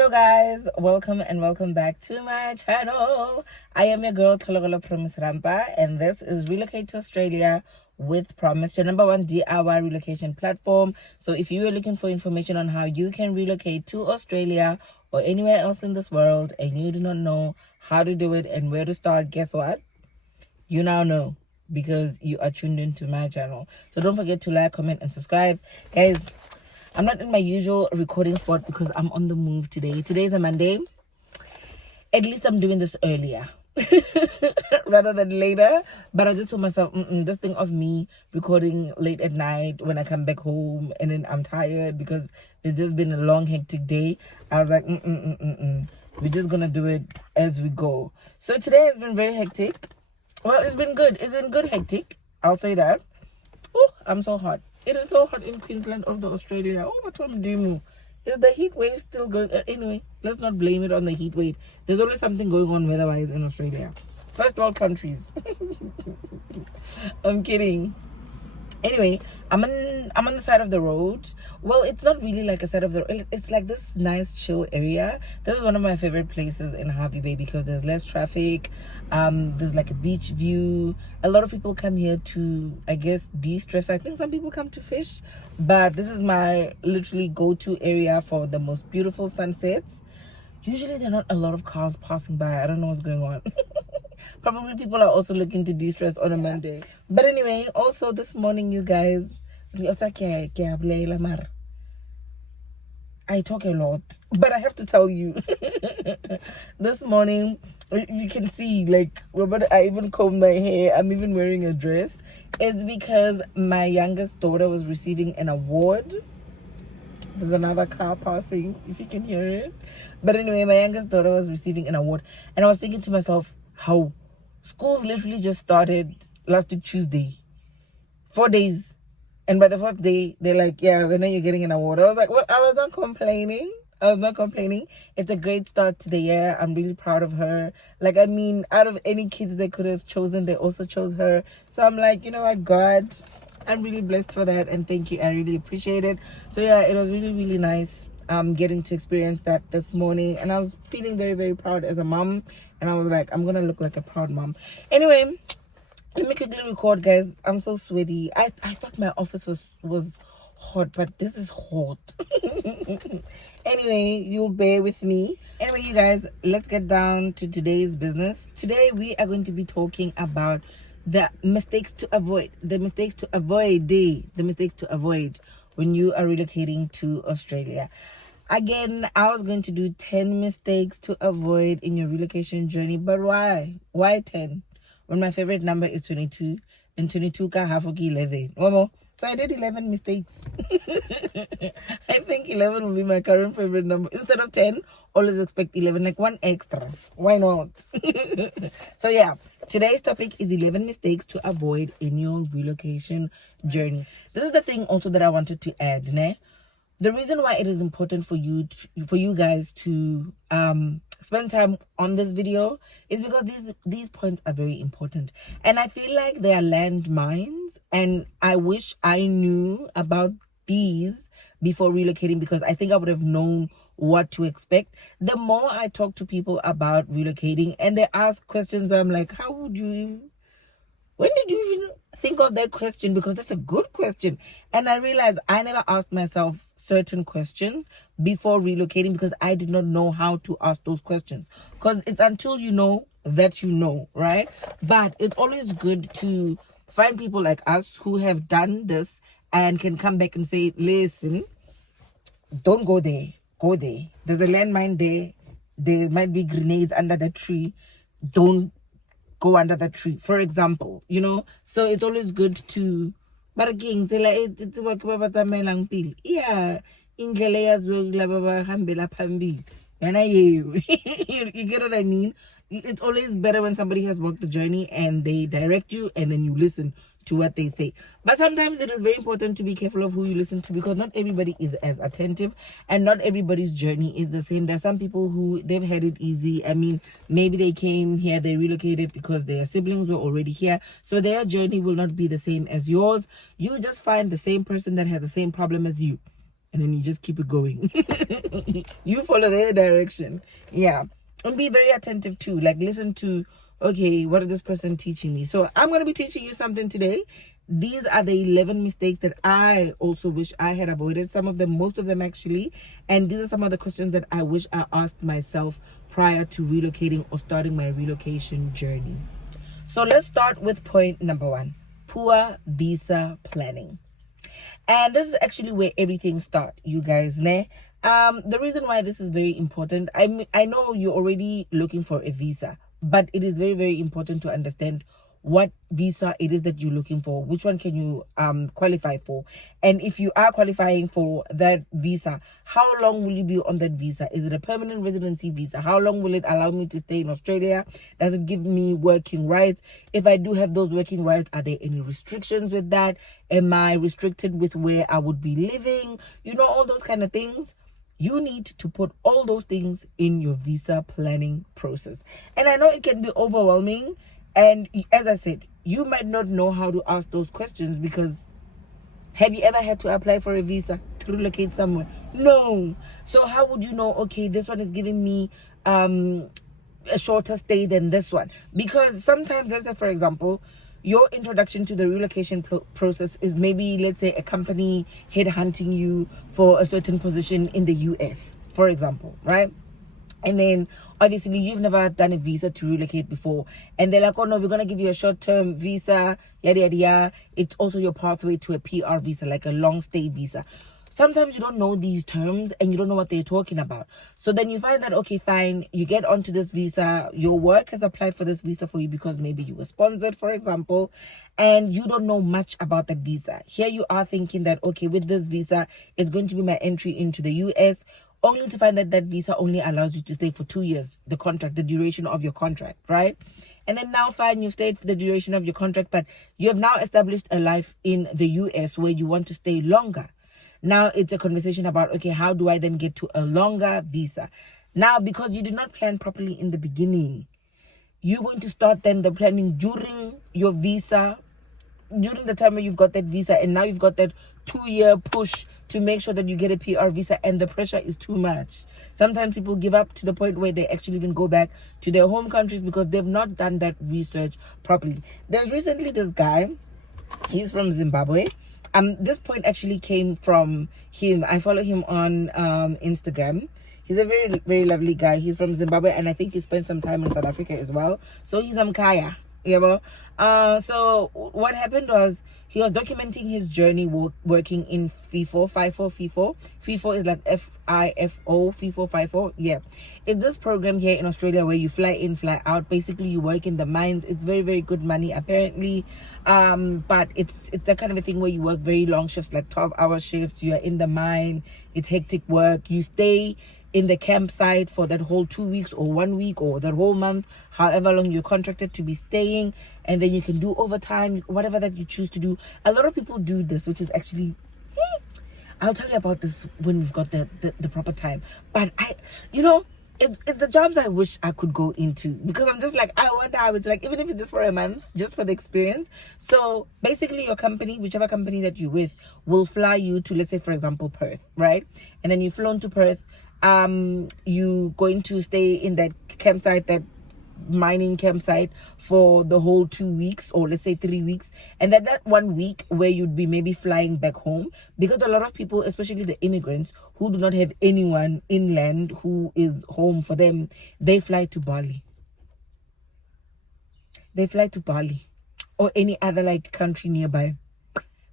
Hello guys, welcome and welcome back to my channel. I am your girl Tologolo Promise Rampa, and this is Relocate to Australia with Promise, your number one DIY relocation platform. So if you are looking for information on how you can relocate to Australia or anywhere else in this world and you do not know how to do it and where to start, guess what? You now know, because you are tuned into my channel. So don't forget to like, comment and subscribe. Guys, I'm not in my usual recording spot because I'm on the move today. Today is a Monday. At least I'm doing this earlier rather than later. But I just told myself, this thing of me recording late at night when I come back home and then I'm tired because it's just been a long, hectic day. I was like, we're just going to do it as we go. So today has been very hectic. Well, it's been good. It's been good hectic. I'll say that. Oh, I'm so hot. It is so hot in Queensland of the Australia. Oh, what time do you move? Is the heat wave still going? Anyway, let's not blame it on the heat wave. There's always something going on weather-wise in Australia. First world countries. I'm kidding. Anyway, I'm on the side of the road. Well, it's not really like a side of the road. It's like this nice chill area. This is one of my favorite places in Harvey Bay because there's less traffic. There's like a beach view. A lot of people come here to, I guess, de-stress. I think some people come to fish, but this is my literally go-to area for the most beautiful sunsets. Usually there are not a lot of cars passing by. I don't know what's going on. Probably people are also looking to de-stress on a Monday. But anyway, also this morning, you guys, I talk a lot, but I have to tell you, this morning, you can see, like, I even combed my hair. I'm even wearing a dress. It's because my youngest daughter was receiving an award. There's another car passing, if you can hear it. But anyway, my youngest daughter was receiving an award. And I was thinking to myself, how schools literally just started last week Tuesday. 4 days. And by the 4th day, they're like, yeah, when are you getting an award? I was like, what? I was not complaining. It's a great start to the year. I'm really proud of her. Like, I mean, out of any kids they could have chosen, they also chose her. So I'm like, you know what, God, I'm really blessed for that. And thank you. I really appreciate it. So yeah, it was really, really nice getting to experience that this morning. And I was feeling very, very proud as a mom. And I was like, I'm going to look like a proud mom. Anyway, let me quickly record, guys. I'm so sweaty. I thought my office was hot, but this is hot. Anyway, you'll bear with me. Anyway, you guys, let's get down to today's business. Today, we are going to be talking about the mistakes to avoid. The mistakes to avoid when you are relocating to Australia. Again, I was going to do 10 mistakes to avoid in your relocation journey. But why? Why 10? When my favorite number is 22, and 22 ka half of 11. One more. So I did 11 mistakes. I think 11 will be my current favorite number. Instead of 10, always expect 11, like one extra. Why not? So yeah, today's topic is 11 mistakes to avoid in your relocation journey. This is the thing also that I wanted to add, ne? The reason why it is important for you guys to spend time on this video is because these points are very important, and I feel like they are landmines, and I wish I knew about these before relocating, because I think I would have known what to expect. The more I talk to people about relocating and they ask questions where I'm like, when did you even think of that question? Because that's a good question. And I realized I never asked myself certain questions before relocating because I did not know how to ask those questions. Because it's until you know that you know, right? But it's always good to find people like us who have done this and can come back and say, listen, don't go there. Go there. There's a landmine there. There might be grenades under the tree. Don't go under the tree, for example, you know. So it's always good to, but again, yeah, indlela yaziwe babahambela phambili. You get what I mean? It's always better when somebody has walked the journey and they direct you and then you listen to what they say. But sometimes it is very important to be careful of who you listen to, because not everybody is as attentive and not everybody's journey is the same. There's some people who they've had it easy. I mean, maybe they came here, they relocated because their siblings were already here, so their journey will not be the same as yours. You just find the same person that has the same problem as you. and then you just keep it going. You follow their direction. Yeah. And be very attentive too. Like, listen to, okay, what is this person teaching me? So I'm going to be teaching you something today. These are the 11 mistakes that I also wish I had avoided. Some of them, most of them actually. And these are some of the questions that I wish I asked myself prior to relocating or starting my relocation journey. So let's start with point number 1. Poor visa planning. And this is actually where everything starts, you guys. The reason why this is very important, I know you're already looking for a visa, but it is very, very important to understand what visa it is that you're looking for, which one can you qualify for, and if you are qualifying for that visa, how long will you be on that visa? Is it a permanent residency visa? How long will it allow me to stay in Australia? Does it give me working rights? If I do have those working rights, are there any restrictions with that? Am I restricted with where I would be living? You know, all those kind of things. You need to put all those things in your visa planning process. And I know it can be overwhelming. And as I said, you might not know how to ask those questions, because have you ever had to apply for a visa to relocate somewhere? No. So how would you know, okay, this one is giving me a shorter stay than this one? Because sometimes, let's say, for example, your introduction to the relocation process is maybe, let's say, a company headhunting you for a certain position in the US, for example, right? And then obviously you've never done a visa to relocate before, and they're like, oh no, we're gonna give you a short-term visa, yada yada yada. It's also your pathway to a PR visa, like a long stay visa. Sometimes you don't know these terms and you don't know what they're talking about. So then you find that, okay, fine, you get onto this visa, your work has applied for this visa for you because maybe you were sponsored, for example, and you don't know much about that visa. Here you are thinking that, okay, with this visa, it's going to be my entry into the US, only to find that that visa only allows you to stay for 2 years, the duration of your contract, right? And then now, fine, you've stayed for the duration of your contract, but you have now established a life in the US where you want to stay longer. Now it's a conversation about, okay, how do I then get to a longer visa? Now, because you did not plan properly in the beginning, you're going to start then the planning during your visa, during the time where you've got that visa, and now you've got that 2-year push to make sure that you get a PR visa, and the pressure is too much. Sometimes people give up to the point where they actually even go back to their home countries because they've not done that research properly. There's recently this guy, he's from Zimbabwe. This point actually came from him. I follow him on Instagram. He's a very, very lovely guy. He's from Zimbabwe, and I think he spent some time in South Africa as well. So he's Mkaya, you know. So what happened was, he was documenting his journey working in FIFO. FIFO is like FIFO, FIFO, FIFO. Yeah. It's this program here in Australia where you fly in, fly out. Basically, you work in the mines. It's very, very good money, apparently. But it's the kind of a thing where you work very long shifts, like 12-hour shifts. You are in the mine. It's hectic work. You stay in the campsite for that whole 2 weeks or 1 week or that whole month, however long you're contracted to be staying, and then you can do overtime, whatever that you choose to do. A lot of people do this, which is actually, I'll tell you about this when we've got the proper time. But it's the jobs I wish I could go into, because I'm just like, I wonder how it's like, even if it's just for a month, just for the experience. So basically, your company, whichever company that you're with, will fly you to, let's say, for example, Perth, right? And then you've flown to Perth. You going to stay in that campsite, that mining campsite, for the whole 2 weeks, or let's say 3 weeks, and that 1 week where you'd be maybe flying back home, because a lot of people, especially the immigrants who do not have anyone inland who is home for them, they fly to Bali. Or any other like country nearby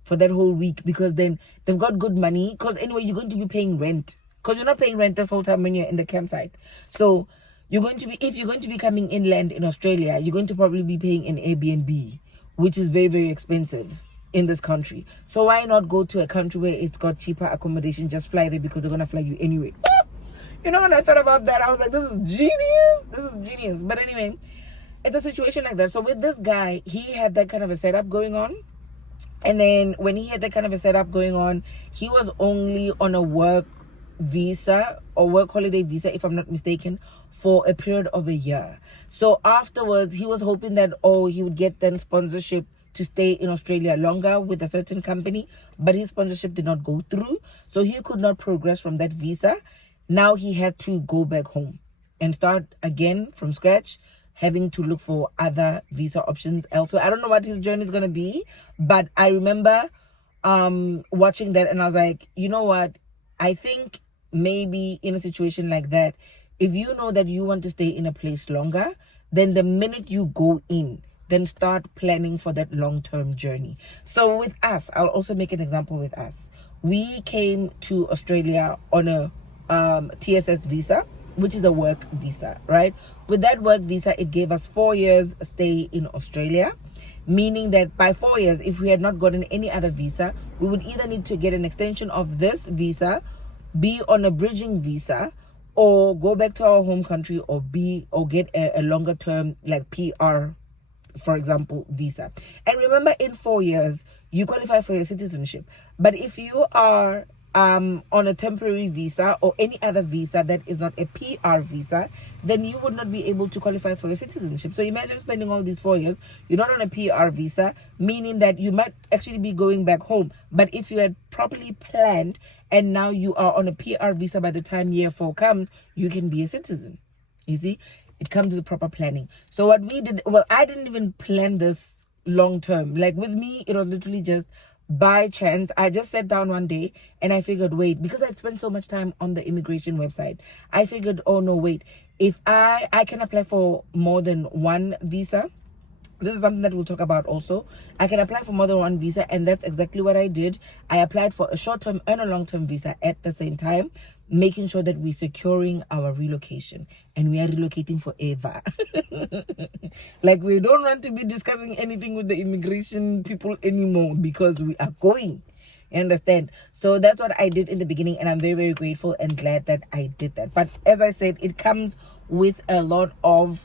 for that whole week, because then they've got good money, because anyway you're going to be paying rent, because you're not paying rent this whole time when you're in the campsite. So you're going to be, if you're going to be coming inland in Australia, you're going to probably be paying an Airbnb, which is very, very expensive in this country. So why not go to a country where it's got cheaper accommodation? Just fly there, because they're going to fly you anyway. You know, when I thought about that, I was like, this is genius. But anyway, it's a situation like that. So with this guy, he had that kind of a setup going on. And then when he had that kind of a setup going on, he was only on a work visa or work holiday visa, if I'm not mistaken, for a period of a year. So afterwards, he was hoping that, he would get then sponsorship to stay in Australia longer with a certain company, but his sponsorship did not go through, so he could not progress from that visa. Now he had to go back home and start again from scratch, having to look for other visa options elsewhere. I don't know what his journey is going to be, but I remember watching that, and I was like, you know what, I think maybe in a situation like that, if you know that you want to stay in a place longer, then the minute you go in, then start planning for that long-term journey. So with us, I'll also make an example with us. We came to Australia on a TSS visa, which is a work visa, right? With that work visa, it gave us 4 years stay in Australia, meaning that by 4 years, if we had not gotten any other visa, we would either need to get an extension of this visa, be on a bridging visa, or go back to our home country, or get a longer term like PR, for example, visa. And remember, in 4 years you qualify for your citizenship. But if you are on a temporary visa or any other visa that is not a PR visa, then you would not be able to qualify for your citizenship. So imagine spending all these 4 years, you're not on a PR visa, meaning that you might actually be going back home. But if you had properly planned and now you are on a PR visa, by the time year 4 comes, you can be a citizen. You see, it comes with proper planning. So what we did, well, I didn't even plan this long term. Like with me, it was literally just by chance. I just sat down one day and I figured, wait, because I'd spent so much time on the immigration website, I figured, oh no, wait, if I can apply for more than one visa. This is something that we'll talk about also. I can apply for more than one visa, and that's exactly what I did. I applied for a short-term and a long-term visa at the same time, making sure that we're securing our relocation, and we are relocating forever. Like, we don't want to be discussing anything with the immigration people anymore, because we are going. You understand? So that's what I did in the beginning, and I'm very, very grateful and glad that I did that. But as I said, it comes with a lot of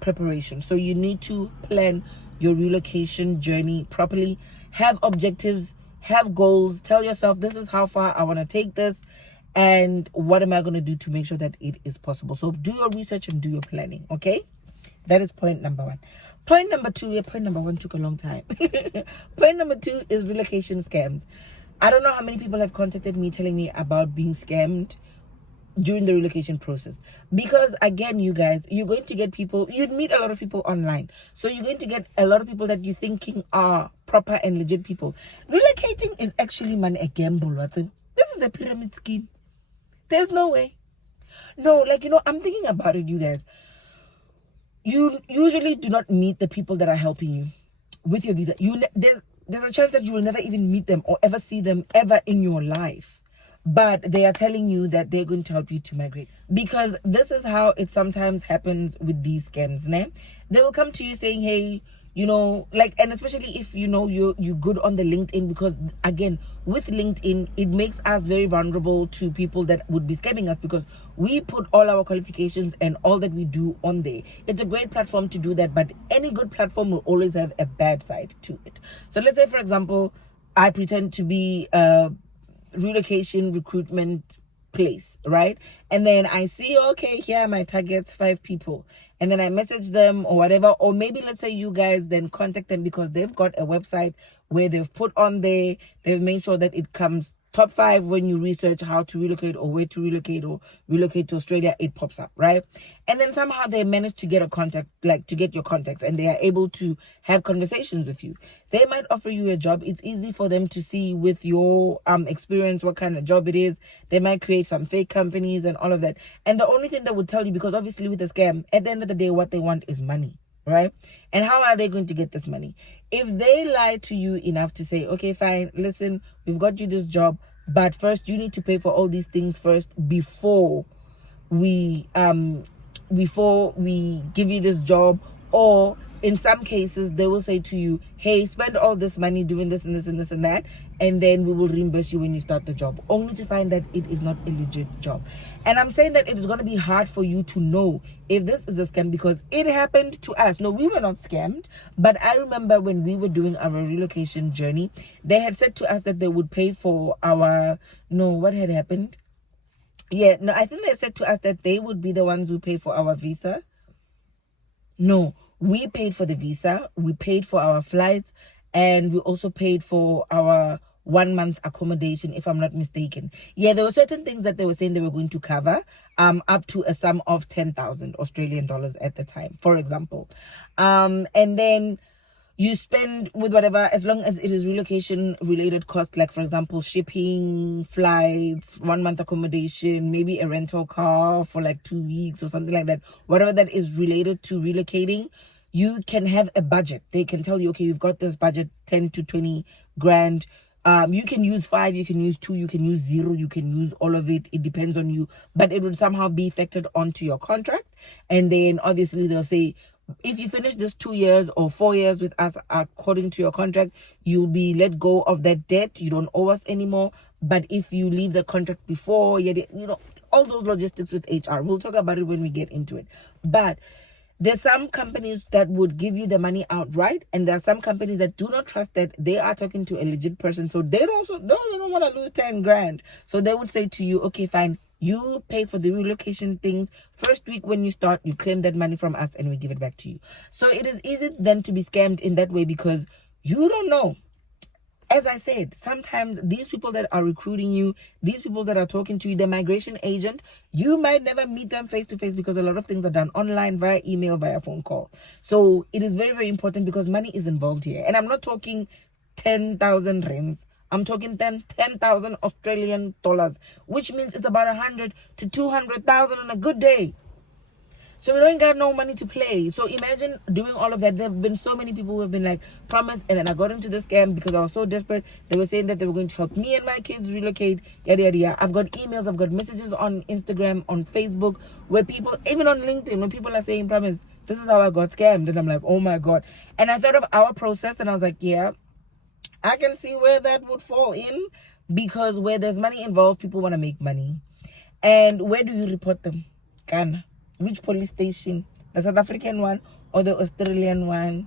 preparation. So you need to plan your relocation journey properly, have objectives, have goals, tell yourself, this is how far I want to take this, and what am I going to do to make sure that it is possible. So do your research and do your planning. Okay, that is point number 1. Point number 2, point number 1 took a long time. Point number 2 is relocation scams. I don't know how many people have contacted me telling me about being scammed during the relocation process, because again, you guys, you're going to get people, you'd meet a lot of people online, so you're going to get a lot of people that you're thinking are proper and legit people. Relocating is actually, man, a gamble, Watson. This is a pyramid scheme. There's no way. No, like, I'm thinking about it, you guys. You usually do not meet the people that are helping you with your visa. There's a chance that you will never even meet them or ever see them ever in your life. But they are telling you that they're going to help you to migrate. Because this is how it sometimes happens with these scams, né? They will come to you saying, hey, and especially if you're good on the LinkedIn, because again, with LinkedIn, it makes us very vulnerable to people that would be scamming us, because we put all our qualifications and all that we do on there. It's a great platform to do that, but any good platform will always have a bad side to it. So let's say, for example, I pretend to be relocation recruitment place, right? And then I see, okay, here are my targets, 5 people, and then I message them or whatever. Or maybe let's say you guys then contact them because they've got a website where they've put on there, they've made sure that it comes top 5 when you research how to relocate or where to relocate or relocate to Australia, it pops up, right? And then somehow they manage to get a contact, like to get your contacts, and they are able to have conversations with you. They might offer you a job. It's easy for them to see with your experience what kind of job it is. They might create some fake companies and all of that. And the only thing that would tell you, because obviously with a scam, at the end of the day, what they want is money, right? And how are they going to get this money? If they lie to you enough to say, okay, fine, listen, we've got you this job, but first you need to pay for all these things first before we give you this job. Or in some cases, they will say to you, hey, spend all this money doing this and this and this and that, and then we will reimburse you when you start the job, only to find that it is not a legit job. And I'm saying that it is going to be hard for you to know if this is a scam, because it happened to us. No, we were not scammed, but I remember when we were doing our relocation journey, they had said to us that they would pay for our, what had happened? Yeah, no, I think they said to us that they would be the ones who pay for our visa. No, we paid for the visa, we paid for our flights, and we also paid for our 1 month accommodation, if I'm not mistaken. Yeah, there were certain things that they were saying they were going to cover, up to a sum of 10,000 Australian dollars at the time, for example. And then you spend with whatever, as long as it is relocation related costs, like for example shipping, flights, 1 month accommodation, maybe a rental car for like 2 weeks or something like that, whatever that is related to relocating. You can have a budget. They can tell you, okay, you've got this budget, 10 to 20 grand. You can use 5, you can use 2, you can use 0, you can use all of it. It depends on you, but it would somehow be factored onto your contract. And then obviously they'll say, if you finish this 2 years or 4 years with us according to your contract, you'll be let go of that debt. You don't owe us anymore. But if you leave the contract before, all those logistics with HR, we'll talk about it when we get into it. But there's some companies that would give you the money outright, and there are some companies that do not trust that they are talking to a legit person, so they don't want to lose 10 grand. So they would say to you, okay, fine, you pay for the relocation things. First week when you start, you claim that money from us and we give it back to you. So it is easy then to be scammed in that way, because you don't know. As I said, sometimes these people that are recruiting you, these people that are talking to you, the migration agent, you might never meet them face to face, because a lot of things are done online, via email, via phone call. So it is very, very important, because money is involved here. And I'm not talking 10,000 rands. I'm talking 10,000 Australian dollars, which means it's about 100 to 200,000 on a good day. So we don't got no money to play. So imagine doing all of that. There have been so many people who have been like, promise, and then I got into the scam because I was so desperate. They were saying that they were going to help me and my kids relocate, yada, yada, yada. I've got emails, I've got messages on Instagram, on Facebook, where people, even on LinkedIn, when people are saying, promise, this is how I got scammed. And I'm like, oh my God. And I thought of our process and I was like, yeah, I can see where that would fall in, because where there's money involved, people want to make money. And where do you report them? Ghana. Which police station? The South African one or the Australian one?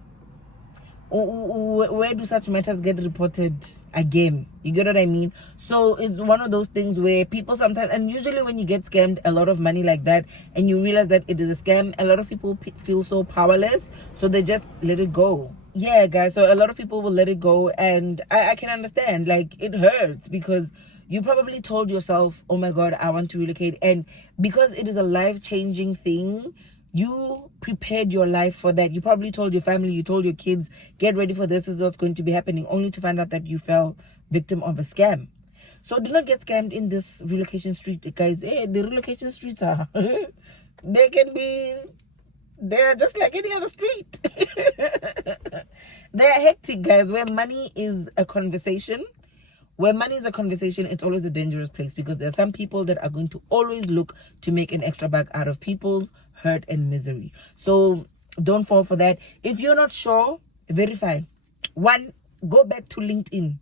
Where do such matters get reported again? You get what I mean? So it's one of those things where people sometimes, and usually when you get scammed a lot of money like that and you realize that it is a scam, a lot of people feel so powerless, so they just let it go. Yeah, guys, so a lot of people will let it go, and I can understand. Like, it hurts, because you probably told yourself, oh my God, I want to relocate. And because it is a life-changing thing, you prepared your life for that. You probably told your family, you told your kids, get ready for this is what's going to be happening, only to find out that you fell victim of a scam. So do not get scammed in this relocation street, guys. Hey, the relocation streets are, they're just like any other street. They're hectic, guys. Where money is a conversation, it's always a dangerous place, because there are some people that are going to always look to make an extra buck out of people's hurt and misery. So don't fall for that. If you're not sure, verify. One, go back to LinkedIn.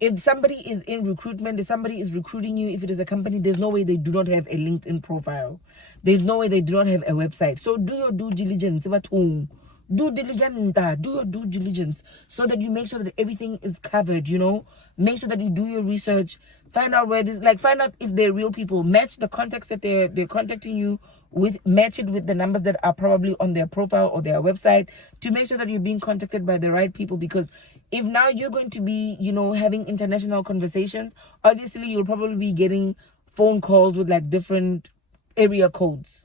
If somebody is in recruitment, if somebody is recruiting you, if it is a company, there's no way they do not have a LinkedIn profile. There's no way they do not have a website. So do your due diligence. Do your due diligence, so that you make sure that everything is covered, Make sure that you do your research. Find out where this, find out if they're real people. Match the contacts that they're contacting you with. Match it with the numbers that are probably on their profile or their website, to make sure that you're being contacted by the right people. Because if now you're going to be, having international conversations, obviously you'll probably be getting phone calls with different area codes,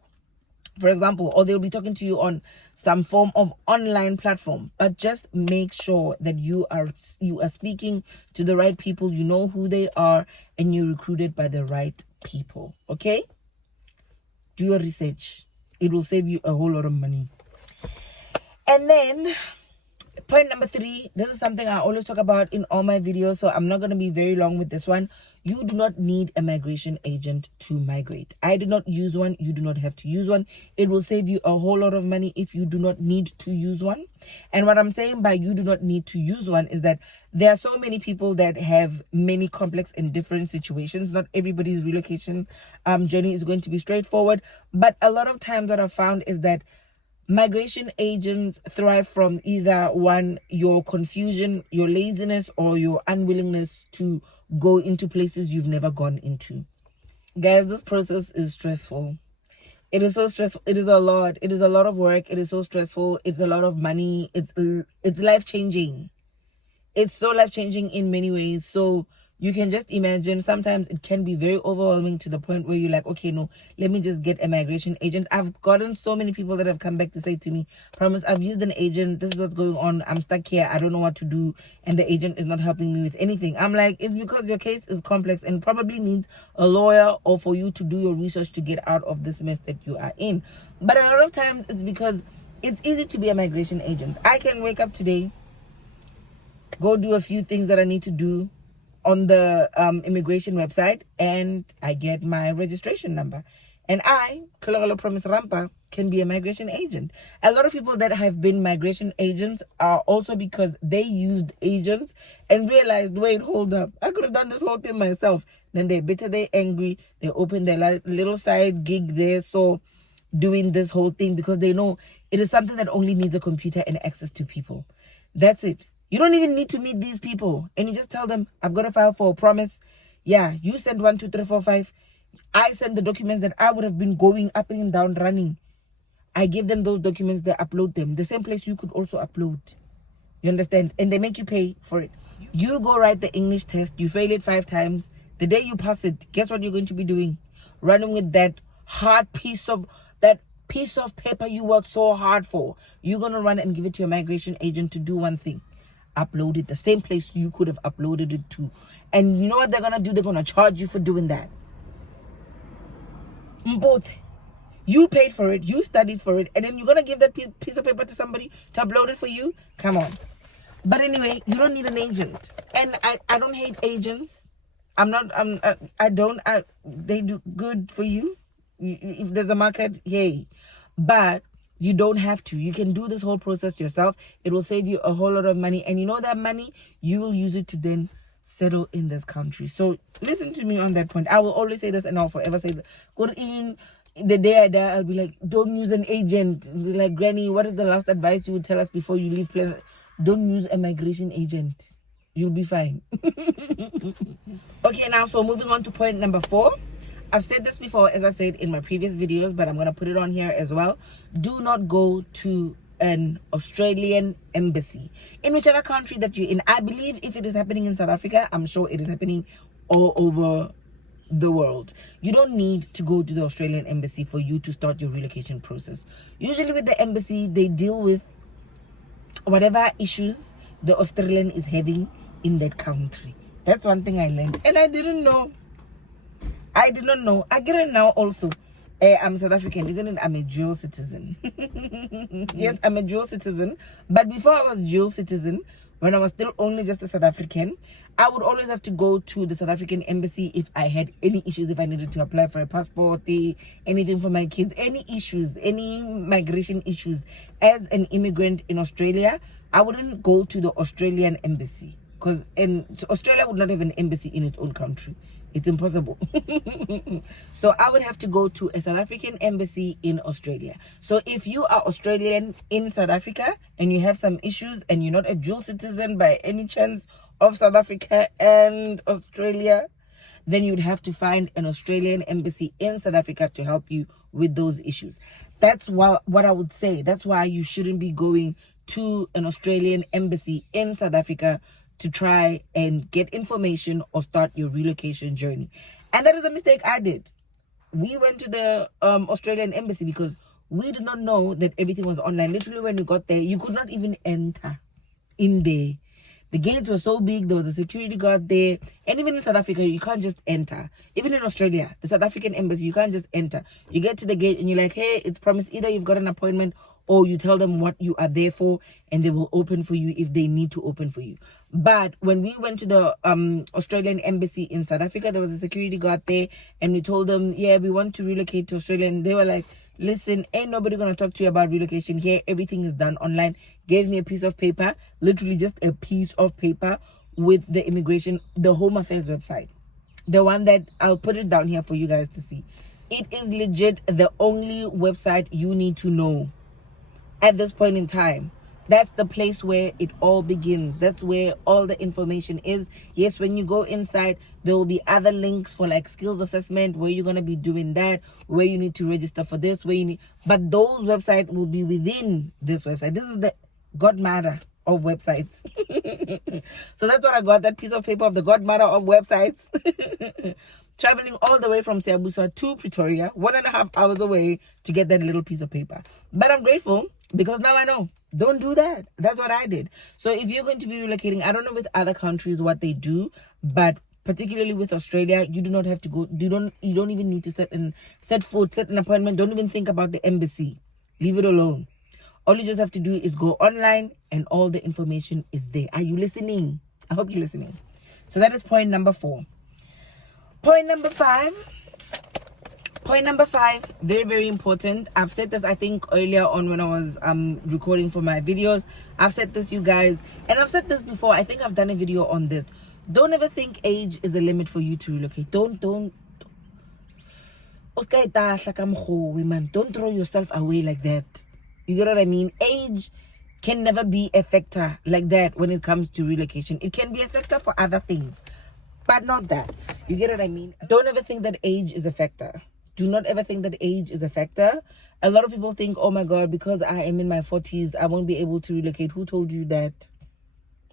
for example, or they'll be talking to you on some form of online platform. But just make sure that you are speaking to the right people, you know who they are, and you're recruited by the right people. Okay? Do your research. It will save you a whole lot of money. And then point number 3, this is something I always talk about in all my videos, so I'm not going to be very long with this one. You do not need a migration agent to migrate. I did not use one. You do not have to use one. It will save you a whole lot of money if you do not need to use one. And what I'm saying by you do not need to use one is that there are so many people that have many complex and different situations. Not everybody's relocation journey is going to be straightforward. But a lot of times what I've found is that migration agents thrive from either one, your confusion, your laziness, or your unwillingness to go into places you've never gone into. Guys, this process is stressful. It is so stressful. It is a lot. It is a lot of work. It is so stressful. It's a lot of money. It's life-changing. It's so life-changing in many ways. So you can just imagine, sometimes it can be very overwhelming to the point where you're like, okay, no, let me just get a migration agent. I've gotten so many people that have come back to say to me, promise, I've used an agent, this is what's going on, I'm stuck here, I don't know what to do, and the agent is not helping me with anything. I'm like, it's because your case is complex and probably needs a lawyer, or for you to do your research to get out of this mess that you are in. But a lot of times it's because it's easy to be a migration agent. I can wake up today, go do a few things that I need to do on the immigration website, and I get my registration number. And I, Kulagalo Promise Rampa, can be a migration agent. A lot of people that have been migration agents are also because they used agents and realized, wait, hold up, I could have done this whole thing myself. Then they're bitter, they're angry, they open their little side gig there, so doing this whole thing because they know it is something that only needs a computer and access to people. That's it. You don't even need to meet these people. And you just tell them, I've got a file for a promise. Yeah, you send 1, 2, 3, 4, 5. I send the documents that I would have been going up and down running. I give them those documents, they upload them. The same place you could also upload. You understand? And they make you pay for it. You go write the English test. You fail it 5 times. The day you pass it, guess what you're going to be doing? Running with that piece of paper you worked so hard for. You're going to run and give it to your migration agent to do one thing. Upload it the same place you could have uploaded it to. And you know what they're going to do? They're going to charge you for doing that. Mbote. You paid for it, you studied for it, and then you're going to give that piece of paper to somebody to upload it for you? Come on. But anyway, you don't need an agent. And I don't hate agents. They do good for you. If there's a market, yay. But you don't have to. You can do this whole process yourself. It will save you a whole lot of money. And you know that money, you will use it to then settle in this country. So listen to me on that point. I will always say this and I'll forever say that. Even the day I die, I'll be like, don't use an agent. Like, Granny, what is the last advice you would tell us before you leave planet? Don't use a migration agent. You'll be fine. Okay, now, so moving on to point number 4. I've said this before, as I said in my previous videos, but I'm going to put it on here as well. Do not go to an Australian embassy in whichever country that you're in. I believe if it is happening in South Africa, I'm sure it is happening all over the world. You don't need to go to the Australian embassy for you to start your relocation process. Usually with the embassy, they deal with whatever issues the Australian is having in that country. That's one thing I learned, and I didn't know. I did not know. I get it now also. I'm South African, isn't it? I'm a dual citizen. Yes, I'm a dual citizen. But before I was dual citizen, when I was still only just a South African, I would always have to go to the South African embassy if I had any issues, if I needed to apply for a passport, anything for my kids, any issues, any migration issues. As an immigrant in Australia, I wouldn't go to the Australian embassy because Australia would not have an embassy in its own country. It's impossible. So I would have to go to a South African embassy in Australia. So if you are Australian in South Africa and you have some issues and you're not a dual citizen by any chance of South Africa and Australia, then you'd have to find an Australian embassy in South Africa to help you with those issues. That's what I would say. That's why you shouldn't be going to an Australian embassy in South Africa to try and get information or start your relocation journey. And that is a mistake I did. We went to the Australian embassy because we did not know that everything was online. Literally, when we got there, you could not even enter in there. The gates were so big, there was a security guard there. And even in South Africa, you can't just enter. Even in Australia, the South African embassy, you can't just enter. You get to the gate and you're like, hey, it's promised. Either you've got an appointment or you tell them what you are there for and they will open for you if they need to open for you. But when we went to the Australian embassy in South Africa, there was a security guard there and we told them, yeah, we want to relocate to Australia. And they were like, listen, ain't nobody going to talk to you about relocation here. Everything is done online. Gave me a piece of paper, literally just a piece of paper with the immigration, the Home Affairs website. The one that I'll put it down here for you guys to see. It is legit the only website you need to know at this point in time. That's the place where it all begins. That's where all the information is. Yes, when you go inside, there will be other links for like skills assessment, where you're going to be doing that, where you need to register for this, but those websites will be within this website. This is the godmother of websites. So that's what I got, that piece of paper of the godmother of websites. Traveling all the way from Siabusa to Pretoria, 1.5 hours away, to get that little piece of paper. But I'm grateful because now I know. Don't do that. That's what I did. So if you're going to be relocating, I don't know with other countries what they do, but particularly with Australia, you do not have to go. You don't even need to set an appointment. Don't even think about the embassy. Leave it alone. All you just have to do is go online and all the information is there. Are you listening? I hope you're listening. So that is point number 4. Point number 5, very, very important. I've said this, I think, earlier on when I was recording for my videos. I've said this, you guys, and I've said this before. I think I've done a video on this. Don't ever think age is a limit for you to relocate. Don't throw yourself away like that. You get what I mean? Age can never be a factor like that when it comes to relocation. It can be a factor for other things, but not that. You get what I mean? Don't ever think that age is a factor. Do not ever think that age is a factor. A lot of people think, oh my God, because I am in my 40s, I won't be able to relocate. Who told you that?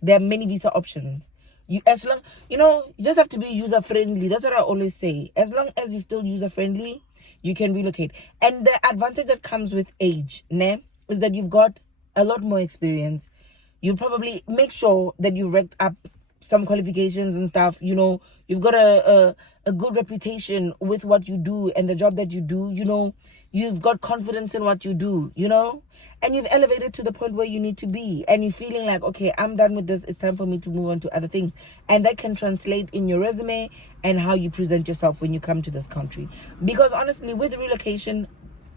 There are many visa options. You just have to be user friendly. That's what I always say. As long as you're still user friendly, you can relocate. And the advantage that comes with age, is that you've got a lot more experience. You probably make sure that you racked up some qualifications and stuff. You've got a good reputation with what you do and the job that you do. You've got confidence in what you do, and you've elevated to the point where you need to be, and you're feeling like, okay, I'm done with this, it's time for me to move on to other things. And that can translate in your resume and how you present yourself when you come to this country. Because honestly, with relocation,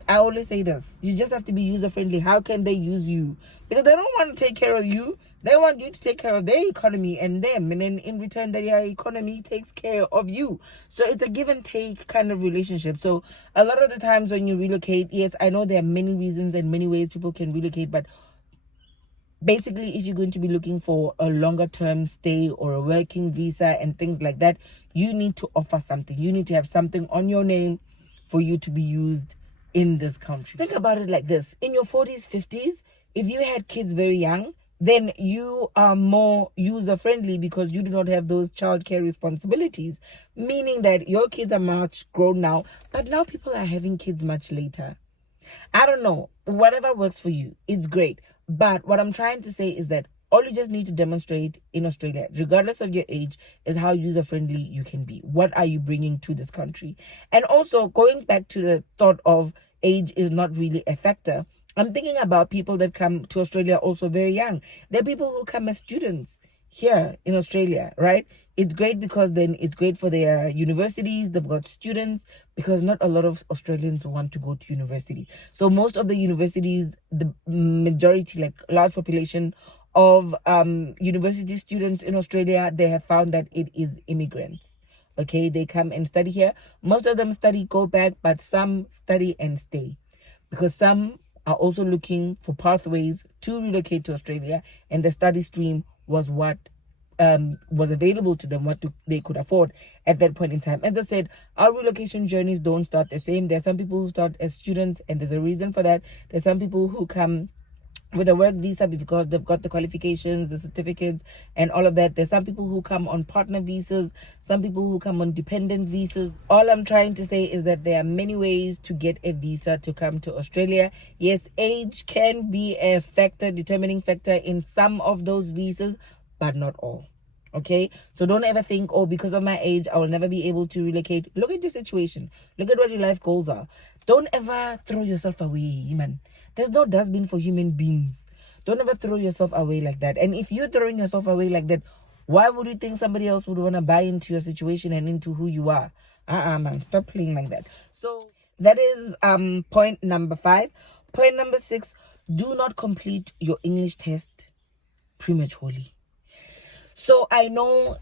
I always say this, you just have to be user friendly. How can they use you? Because they don't want to take care of you. They want you to take care of their economy and them. And then in return, their economy takes care of you. So it's a give and take kind of relationship. So a lot of the times when you relocate, yes, I know there are many reasons and many ways people can relocate. But basically, if you're going to be looking for a longer term stay or a working visa and things like that, you need to offer something. You need to have something on your name for you to be used in this country. Think about it like this. In your 40s, 50s, if you had kids very young, then you are more user-friendly because you do not have those childcare responsibilities, meaning that your kids are much grown now, but now people are having kids much later. I don't know. Whatever works for you, it's great. But what I'm trying to say is that all you just need to demonstrate in Australia, regardless of your age, is how user-friendly you can be. What are you bringing to this country? And also, going back to the thought of age is not really a factor, I'm thinking about people that come to Australia also very young. There are people who come as students here in Australia, right? It's great because then it's great for their universities. They've got students, because not a lot of Australians want to go to university. So most of the universities, the majority, like large population of university students in Australia, they have found that it is immigrants. Okay, they come and study here. Most of them study, go back, but some study and stay, because some are also looking for pathways to relocate to Australia, and the study stream was what was available to them, what they could afford at that point in time. As I said, our relocation journeys don't start the same. There are some people who start as students, and there's a reason for that. There's some people who come with a work visa because they've got the qualifications, the certificates, and all of that. There's some people who come on partner visas, some people who come on dependent visas. All I'm trying to say is that there are many ways to get a visa to come to Australia. Yes, age can be a factor, determining factor in some of those visas, but not all. Okay, so don't ever think, oh, because of my age, I will never be able to relocate. Look at your situation. Look at what your life goals are. Don't ever throw yourself away, man. There's no dustbin for human beings. Don't ever throw yourself away like that. And if you're throwing yourself away like that, why would you think somebody else would want to buy into your situation and into who you are? Man, stop playing like that. So that is point number 5. Point number 6, do not complete your English test prematurely. So I know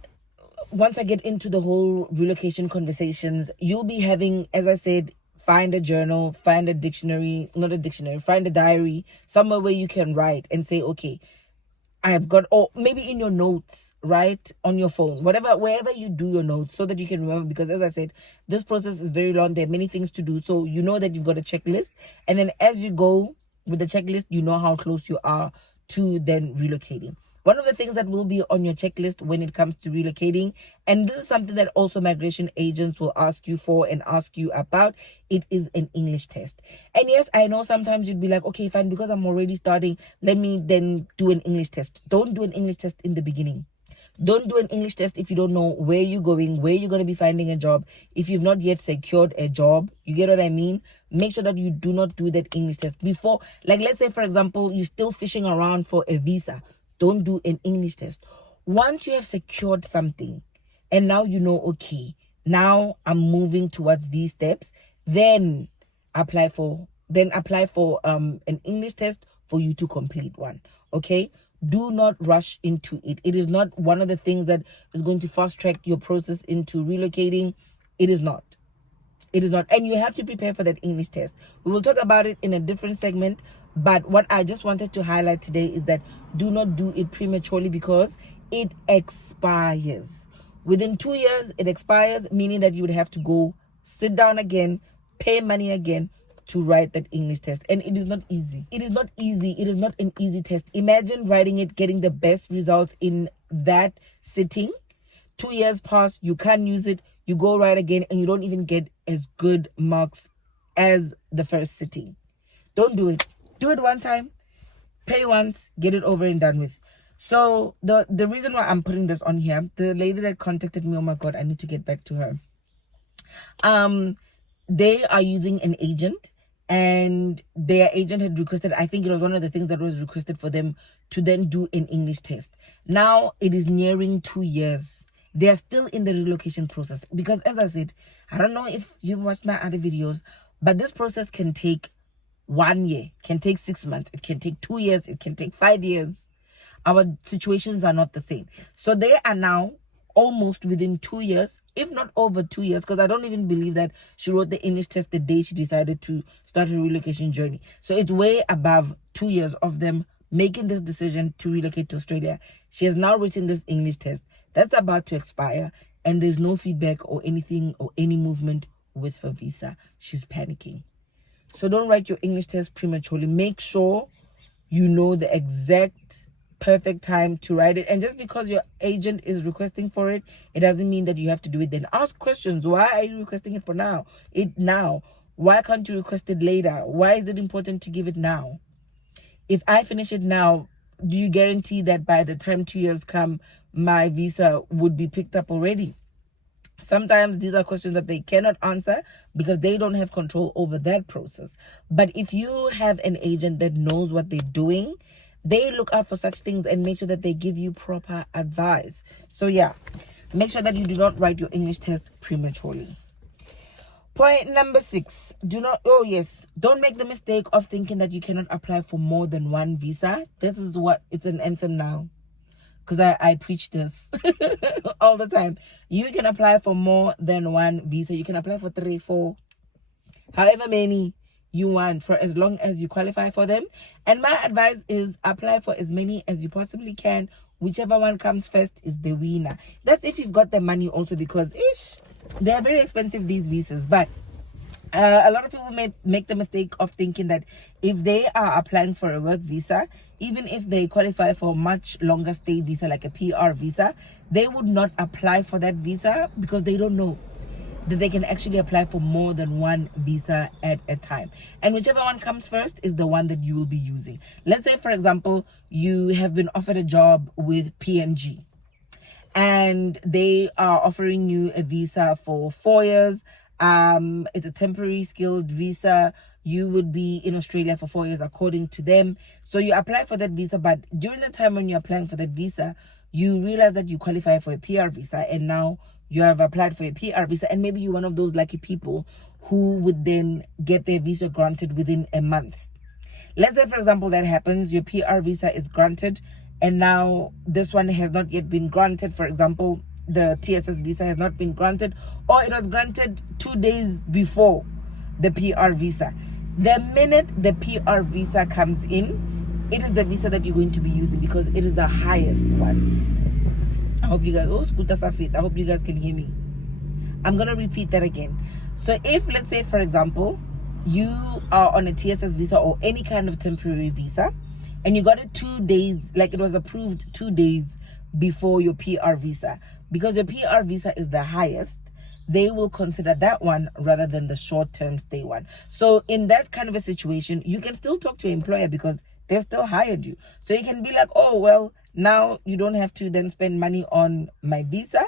once I get into the whole relocation conversations, you'll be having, as I said, find a journal, find a dictionary, not a dictionary, find a diary, somewhere where you can write and say, okay, I've got, or maybe in your notes, right, on your phone, wherever you do your notes, so that you can remember. Because as I said, this process is very long. There are many things to do. So you know that you've got a checklist. And then as you go with the checklist, you know how close you are to then relocating. One of the things that will be on your checklist when it comes to relocating, and this is something that also migration agents will ask you for and ask you about, it is an English test. And yes, I know sometimes you'd be like, okay, fine, because I'm already starting, let me then do an English test. Don't do an English test in the beginning. Don't do an English test if you don't know where you're going, where you're going to be finding a job. If you've not yet secured a job, you get what I mean? Make sure that you do not do that English test before. Like, let's say, for example, you're still fishing around for a visa. Don't do an English test. Once you have secured something and now you know, okay, now I'm moving towards these steps, then apply for an English test for you to complete one. Okay? Do not rush into it. It is not one of the things that is going to fast track your process into relocating. It is not. It is not. And you have to prepare for that English test. We will talk about it in a different segment. But what I just wanted to highlight today is that do not do it prematurely because it expires. Within 2 years, it expires, meaning that you would have to go sit down again, pay money again to write that English test. And it is not easy. It is not easy. It is not an easy test. Imagine writing it, getting the best results in that sitting. 2 years pass, you can't use it, you go write again, and you don't even get as good marks as the first sitting. Don't do it. Do it one time, pay once, get it over and done with. So the reason why I'm putting this on here, the lady that contacted me, oh my God, I need to get back to her. They are using an agent, and their agent had requested, I think it was one of the things that was requested for them to then do an English test. Now it is nearing 2 years. They are still in the relocation process because, as I said, I don't know if you've watched my other videos, but this process can take 1 year, can take 6 months, it can take 2 years, it can take 5 years. Our situations are not the same. So they are now almost within 2 years, if not over 2 years, because I don't even believe that she wrote the English test the day she decided to start her relocation journey. So it's way above 2 years of them making this decision to relocate to Australia. She has now written this English test that's about to expire, and there's no feedback or anything or any movement with her visa. She's panicking. So don't write your English test prematurely. Make sure you know the exact perfect time to write it. And just because your agent is requesting for it, it doesn't mean that you have to do it then. Ask questions. Why are you requesting it for now? Why can't you request it later? Why is it important to give it now? If I finish it now, do you guarantee that by the time 2 years come, my visa would be picked up already? Sometimes these are questions that they cannot answer because they don't have control over that process. But if you have an agent that knows what they're doing, they look out for such things and make sure that they give you proper advice. So yeah, make sure that you do not write your English test prematurely. Point number 6, don't make the mistake of thinking that you cannot apply for more than one visa. This is it's an anthem now, because I preach this all the time. You can apply for more than one visa. You can apply for 3, 4, however many you want, for as long as you qualify for them. And my advice is apply for as many as you possibly can. Whichever one comes first is the winner. That's if you've got the money also, because they are very expensive, these visas. But a lot of people may make the mistake of thinking that if they are applying for a work visa, even if they qualify for a much longer stay visa like a PR visa, they would not apply for that visa because they don't know that they can actually apply for more than one visa at a time. And whichever one comes first is the one that you will be using. Let's say, for example, you have been offered a job with PNG and they are offering you a visa for 4 years. It's a temporary skilled visa. You would be in Australia for 4 years according to them. So you apply for that visa, but during the time when you're applying for that visa, you realize that you qualify for a PR visa, and now you have applied for a PR visa, and maybe you're one of those lucky people who would then get their visa granted within a month. Let's say, for example, that happens, your PR visa is granted, and now this one has not yet been granted. For example, the TSS visa has not been granted, or it was granted 2 days before the PR visa. The minute the PR visa comes in, it is the visa that you're going to be using because it is the highest one. I hope you guys, I hope you guys can hear me. I'm going to repeat that again. So if, let's say, for example, you are on a TSS visa or any kind of temporary visa, and you got it 2 days, like it was approved 2 days before your PR visa, because your PR visa is the highest, they will consider that one rather than the short-term stay one. So in that kind of a situation, you can still talk to your employer because they've still hired you. So you can be like, oh, well, now you don't have to then spend money on my visa.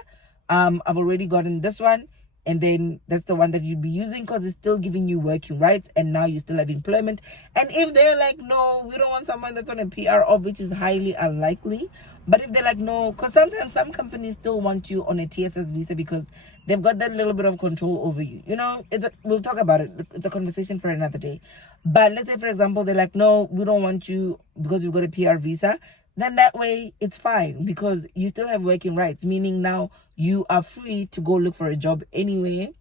I've already gotten this one. And then that's the one that you'd be using because it's still giving you working rights. And now you still have employment. And if they're like, no, we don't want someone that's on a PR, of which is highly unlikely. But if they're like, no, because sometimes some companies still want you on a TSS visa because they've got that little bit of control over you. You know, we'll talk about it. It's a conversation for another day. But let's say, for example, they're like, no, we don't want you because you've got a PR visa. Then that way it's fine because you still have working rights, meaning now you are free to go look for a job anyway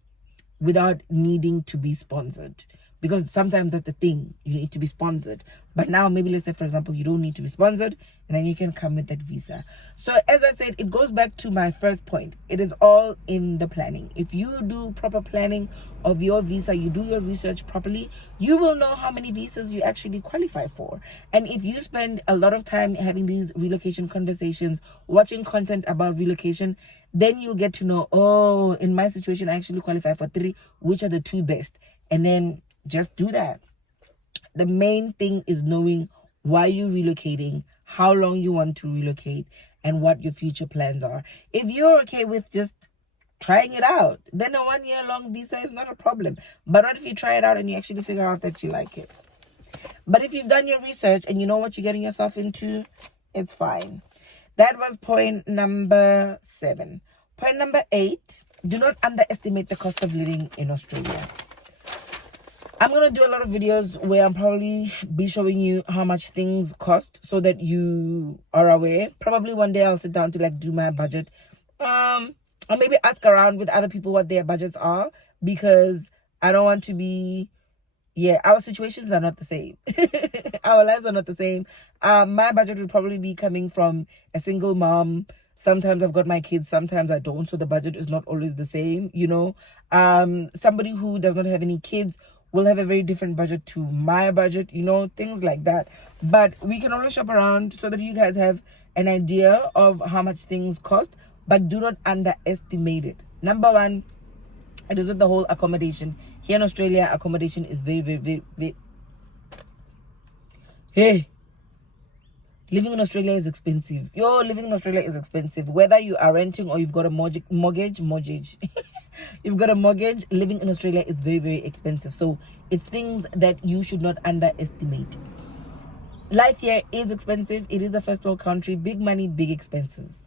without needing to be sponsored. Because sometimes that's the thing, you need to be sponsored. But now maybe let's say, for example, you don't need to be sponsored and then you can come with that visa. So as I said, it goes back to my first point. It is all in the planning. If you do proper planning of your visa, you do your research properly, you will know how many visas you actually qualify for. And if you spend a lot of time having these relocation conversations, watching content about relocation, then you'll get to know, oh, in my situation, I actually qualify for 3, which are the 2 best. And then just do that. The main thing is knowing why you're relocating, how long you want to relocate, and what your future plans are. If you're okay with just trying it out, then a 1-year-long visa is not a problem. But what if you try it out and you actually figure out that you like it? But if you've done your research and you know what you're getting yourself into, it's fine. That was point number 7. Point number 8, do not underestimate the cost of living in Australia. I'm going to do a lot of videos where I'll probably be showing you how much things cost so that you are aware. Probably one day I'll sit down to like do my budget. Or maybe ask around with other people what their budgets are, because I don't want to be, our situations are not the same. Our lives are not the same. My budget would probably be coming from a single mom. Sometimes I've got my kids, sometimes I don't. So the budget is not always the same, you know. Somebody who does not have any kids will have a very different budget to my budget, you know, things like that. But we can always shop around so that you guys have an idea of how much things cost, but do not underestimate it. Number 1, it is with the whole accommodation. Here in Australia, accommodation is very, very, very, very... Hey! Living in Australia is expensive. Living in Australia is expensive. Whether you are renting or you've got a mortgage. You've got a mortgage, living in Australia is very, very expensive. So it's things that you should not underestimate. Life here is expensive. It is the first world country. Big money, big expenses.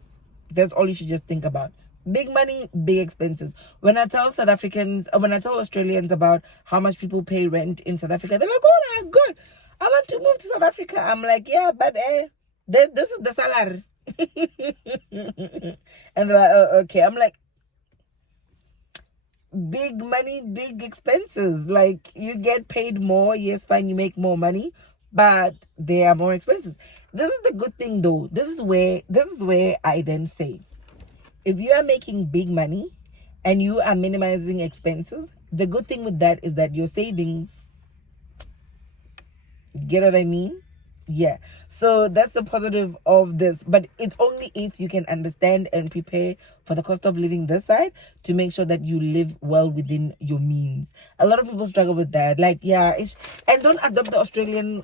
That's all you should just think about. Big money, big expenses. When I tell Australians about how much people pay rent in South Africa, they're like, oh my God, I want to move to South Africa. I'm like, yeah, but this is the salary. And they're like, oh, okay. I'm like, big money, big expenses. Like, you get paid more. Yes, fine, you make more money, but there are more expenses. This is the good thing though. This is where I then say, if you are making big money and you are minimizing expenses, the good thing with that is that your savings, get what I mean? Yeah. So that's the positive of this. But it's only if you can understand and prepare for the cost of living this side to make sure that you live well within your means. A lot of people struggle with that. Like, and don't adopt the Australian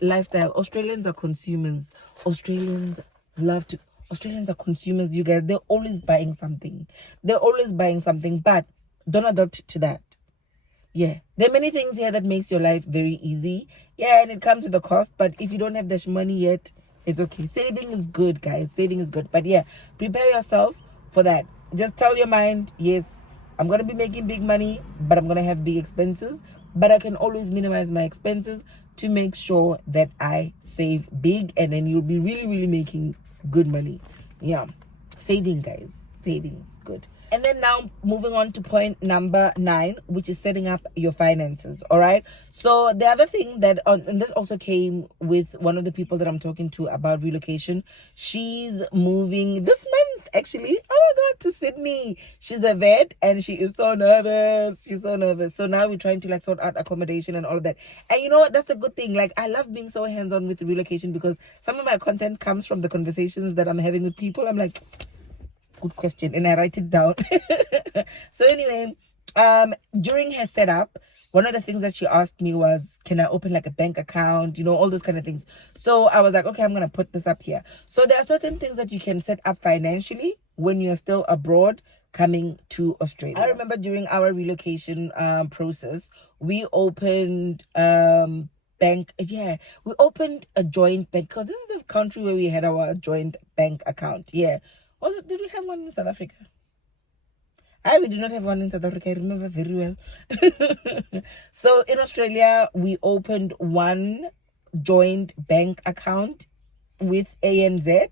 lifestyle. Australians are consumers. Australians are consumers, you guys. They're always buying something. But don't adopt to that. Yeah, there are many things here that makes your life very easy. Yeah, and it comes with a cost, but if you don't have this money yet, it's okay. Saving is good, guys. Saving is good. But yeah, prepare yourself for that. Just tell your mind, yes, I'm going to be making big money, but I'm going to have big expenses. But I can always minimize my expenses to make sure that I save big, and then you'll be really, really making good money. Yeah, saving, guys. Savings, good. And then now moving on to point number 9, which is setting up your finances. All right. So the other thing that, and this also came with one of the people that I'm talking to about relocation. She's moving this month actually, oh my God, to Sydney. She's a vet and she is so nervous. She's so nervous. So now we're trying to like sort out accommodation and all of that. And you know what? That's a good thing. Like, I love being so hands-on with relocation because some of my content comes from the conversations that I'm having with people. I'm like, good question, and I write it down. So anyway, during her setup, one of the things that she asked me was, can I open like a bank account, all those kind of things. So I was like, okay, I'm gonna put this up here. So there are certain things that you can set up financially when you're still abroad coming to Australia. I remember during our relocation process, we opened we opened a joint bank because this is the country where we had our joint bank account. Also, did we have one in South Africa? We did not have one in South Africa. I remember very well. So in Australia, we opened one joint bank account with ANZ.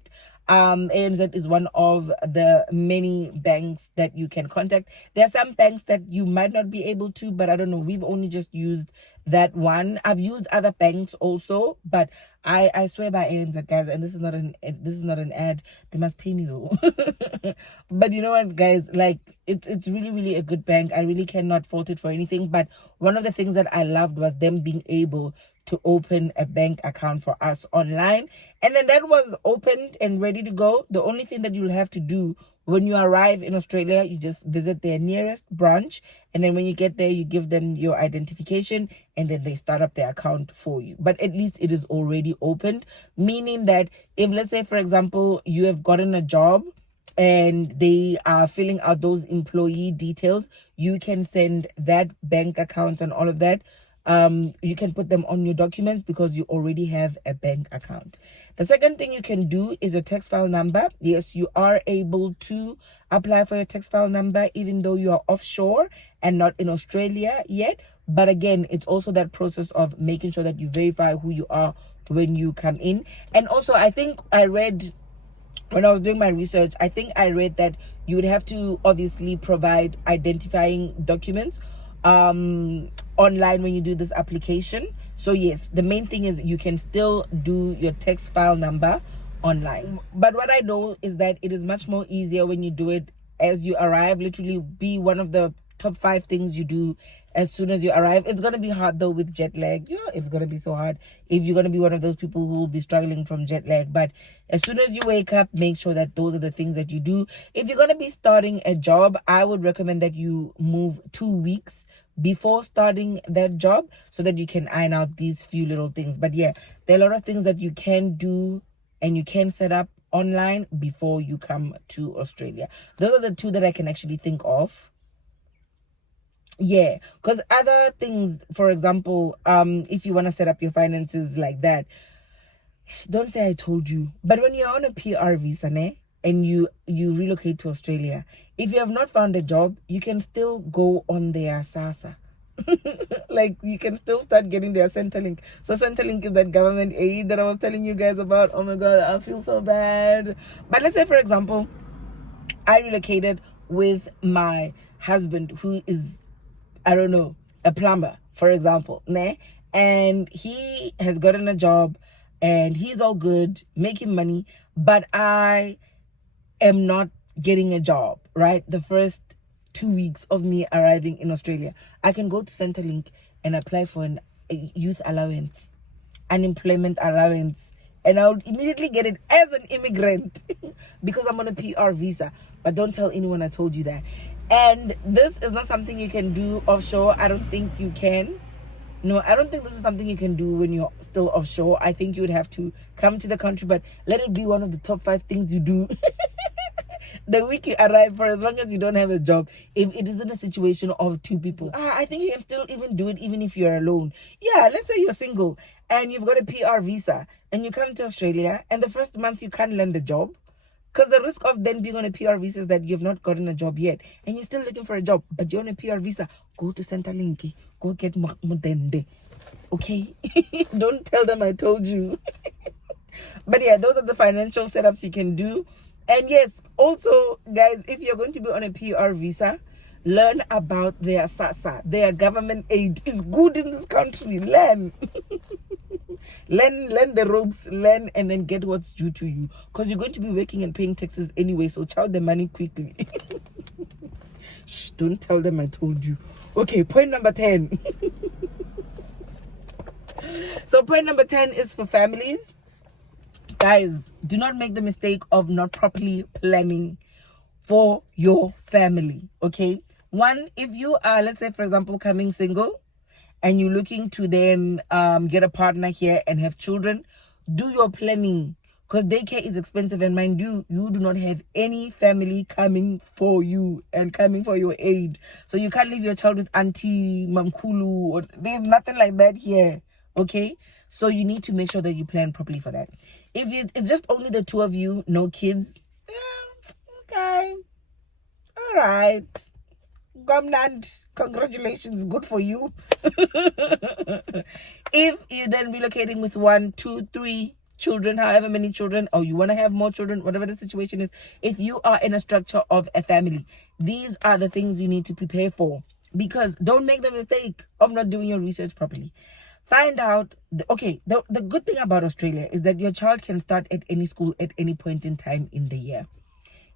ANZ is one of the many banks that you can contact. There are some banks that you might not be able to, but I don't know. We've only just used that one. I've used other banks also, but I swear by ANZ, guys, and this is not an ad. They must pay me though. But you know what, guys, like it's really, really a good bank. I really cannot fault it for anything. But one of the things that I loved was them being able to open a bank account for us online. And then that was opened and ready to go. The only thing that you'll have to do when you arrive in Australia, you just visit their nearest branch. And then when you get there, you give them your identification and then they start up their account for you. But at least it is already opened, meaning that if, let's say, for example, you have gotten a job and they are filling out those employee details, you can send that bank account and all of that. You can put them on your documents because you already have a bank account. The second thing you can do is your tax file number. Yes, you are able to apply for your tax file number even though you are offshore and not in Australia yet. But again, it's also that process of making sure that you verify who you are when you come in. And also, I think I read, when I was doing my research, I think I read that you would have to obviously provide identifying documents online when you do this application. So yes, the main thing is you can still do your tax file number online. But what I know is that it is much more easier when you do it as you arrive. Literally be one of the top 5 things you do as soon as you arrive. It's going to be hard though with jet lag. It's going to be so hard if you're going to be one of those people who will be struggling from jet lag. But as soon as you wake up, make sure that those are the things that you do. If you're going to be starting a job, I would recommend that you move 2 weeks before starting that job so that you can iron out these few little things. But yeah, there are a lot of things that you can do and you can set up online before you come to Australia. Those are the 2 that I can actually think of. Yeah, because other things, for example, if you want to set up your finances like that, don't say I told you. But when you're on a PR visa, and you relocate to Australia, if you have not found a job, you can still go on their SASA. Like, you can still start getting their Centrelink. So Centrelink is that government aid that I was telling you guys about. Oh my God, I feel so bad. But let's say, for example, I relocated with my husband, who is, I don't know, a plumber, for example, and he has gotten a job and he's all good, making money, but I am not getting a job, right? The first 2 weeks of me arriving in Australia, I can go to Centrelink and apply for a youth allowance, unemployment allowance, and I'll immediately get it as an immigrant because I'm on a PR visa. But don't tell anyone I told you that. And this is not something you can do offshore. I don't think you can. No, I don't think this is something you can do when you're still offshore. I think you would have to come to the country, but let it be one of the top 5 things you do the week you arrive, for as long as you don't have a job. If it isn't a situation of 2 people, I think you can still even do it even if you're alone. Yeah, let's say you're single and you've got a PR visa and you come to Australia and the first month you can't land a job. Because the risk of then being on a PR visa is that you've not gotten a job yet and you're still looking for a job, but you're on a PR visa. Go to Centrelink, go get Mudende. Okay? Don't tell them I told you. But yeah, those are the financial setups you can do. And yes, also, guys, if you're going to be on a PR visa, learn about their SASA. Their government aid is good in this country. Learn. Learn the ropes, learn, and then get what's due to you. Because you're going to be working and paying taxes anyway, so chow the money quickly. Shh, don't tell them I told you. Okay, point number 10. So point number 10 is for families. Guys, do not make the mistake of not properly planning for your family. Okay, one, if you are, let's say for example, coming single and you're looking to then get a partner here and have children, do your planning, because daycare is expensive, and mind you, you do not have any family coming for you and coming for your aid, so you can't leave your child with auntie mamkulu, or there's nothing like that here. Okay, so you need to make sure that you plan properly for that. If it's just only the two of you, no kids, okay, all right, Gomnand, congratulations, good for you. If you're then relocating with 1, 2, 3 children, however many children, or you want to have more children, whatever the situation is, if you are in a structure of a family, these are the things you need to prepare for. Because don't make the mistake of not doing your research properly. Find out, the good thing about Australia is that your child can start at any school at any point in time in the year.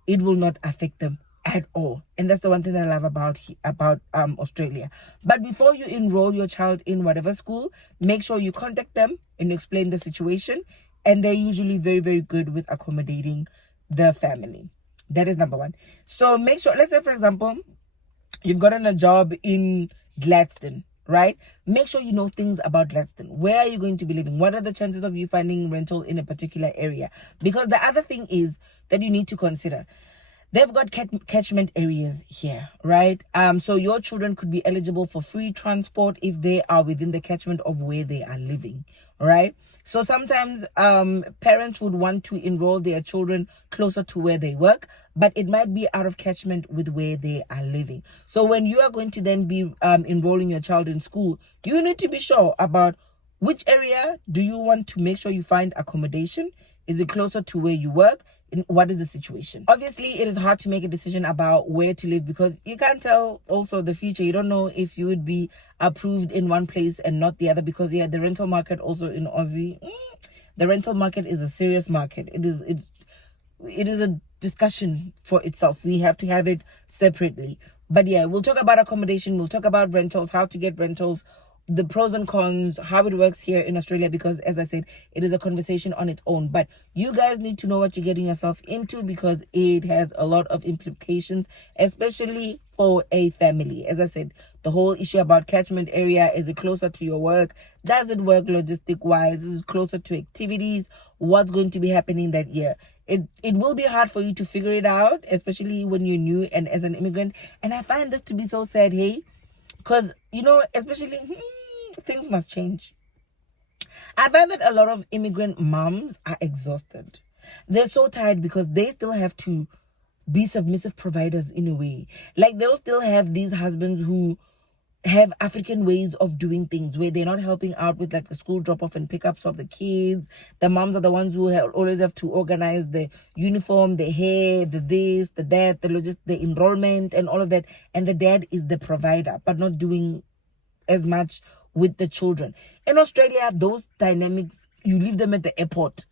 It will not affect them at all, and that's the one thing that I love about Australia. But before you enroll your child in whatever school, make sure you contact them and explain the situation, and they're usually very, very good with accommodating the family. That is number one. So make sure, let's say for example, you've gotten a job in Gladstone, right? Make sure you know things about Gladstone. Where are you going to be living? What are the chances of you finding rental in a particular area? Because the other thing is that you need to consider, they've got catchment areas here, right? So your children could be eligible for free transport if they are within the catchment of where they are living, right? So sometimes parents would want to enroll their children closer to where they work, but it might be out of catchment with where they are living. So when you are going to then be enrolling your child in school, you need to be sure about which area do you want to make sure you find accommodation. Is it closer to where you work? What is the situation? Obviously, it is hard to make a decision about where to live because you can't tell also the future. You don't know if you would be approved in one place and not the other, because the rental market also in Aussie, the rental market is a serious market. It is a discussion for itself. We have to have it separately. But yeah, we'll talk about accommodation, we'll talk about rentals, how to get rentals, the pros and cons, how it works here in Australia, because as I said, it is a conversation on its own. But you guys need to know what you're getting yourself into, because it has a lot of implications, especially for a family. As I said, the whole issue about catchment area, is it closer to your work? Does it work logistic wise? Is it closer to activities? What's going to be happening that year? It will be hard for you to figure it out, especially when you're new and as an immigrant. And I find this to be so sad, hey, because especially things must change. I find that a lot of immigrant moms are exhausted. They're so tired because they still have to be submissive providers in a way. Like, they'll still have these husbands who have African ways of doing things, where they're not helping out with like the school drop-off and pickups of the kids. The moms are the ones who always have to organize the uniform, the hair, the this, the that, the enrollment and all of that. And the dad is the provider, but not doing as much with the children. In Australia, those dynamics, you leave them at the airport,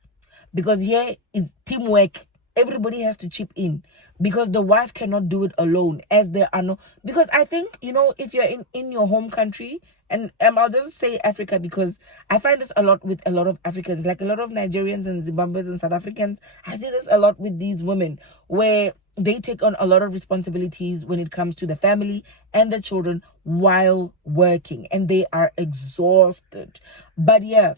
because here is teamwork. Everybody has to chip in, because the wife cannot do it alone, as there are no, because I think, if you're in your home country, and I'll just say Africa, because I find this a lot with a lot of Africans, like a lot of Nigerians and Zimbabweans and South Africans. I see this a lot with these women, where they take on a lot of responsibilities when it comes to the family and the children while working, and they are exhausted. But yeah,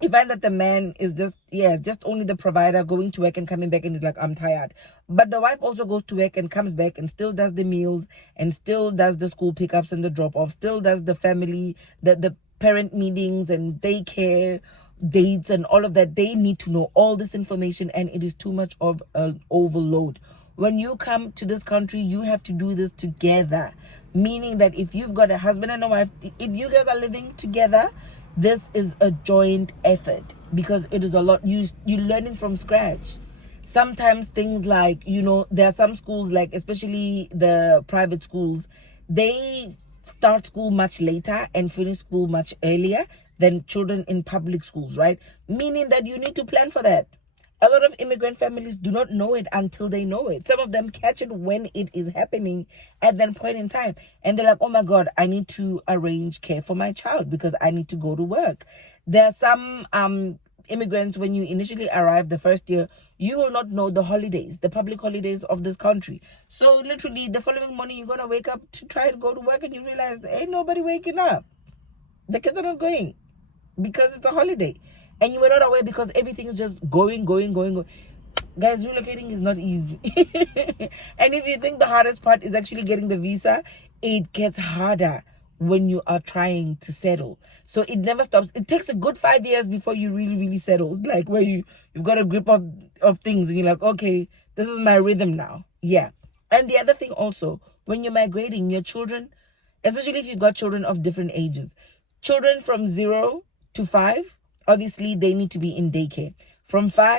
you find that the man is just only the provider, going to work and coming back, and is like, I'm tired. But the wife also goes to work and comes back and still does the meals, and still does the school pickups and the drop-offs, still does the family, the parent meetings and daycare dates and all of that. They need to know all this information, and it is too much of an overload. When you come to this country, you have to do this together, meaning that if you've got a husband and a wife, if you guys are living together, this is a joint effort, because it is a lot. You're learning from scratch. Sometimes things like, there are some schools, like especially the private schools, they start school much later and finish school much earlier than children in public schools, right? Meaning that you need to plan for that. A lot of immigrant families do not know it until they know it. Some of them catch it when it is happening at that point in time. And they're like, oh my God, I need to arrange care for my child because I need to go to work. There are some immigrants, when you initially arrive the first year, you will not know the holidays, the public holidays of this country. So literally the following morning, you're going to wake up to try and go to work and you realize there ain't nobody waking up. The kids are not going because it's a holiday. And you were not aware because everything is just going. Guys, relocating is not easy. And if you think the hardest part is actually getting the visa, it gets harder when you are trying to settle. So it never stops. It takes a good 5 years before you really settle. Like where you've got a grip of things and you're like, okay, this is my rhythm now. Yeah. And the other thing also, when you're migrating, your children, especially if you've got children of different ages, children from 0 to 5, obviously they need to be in daycare. From 5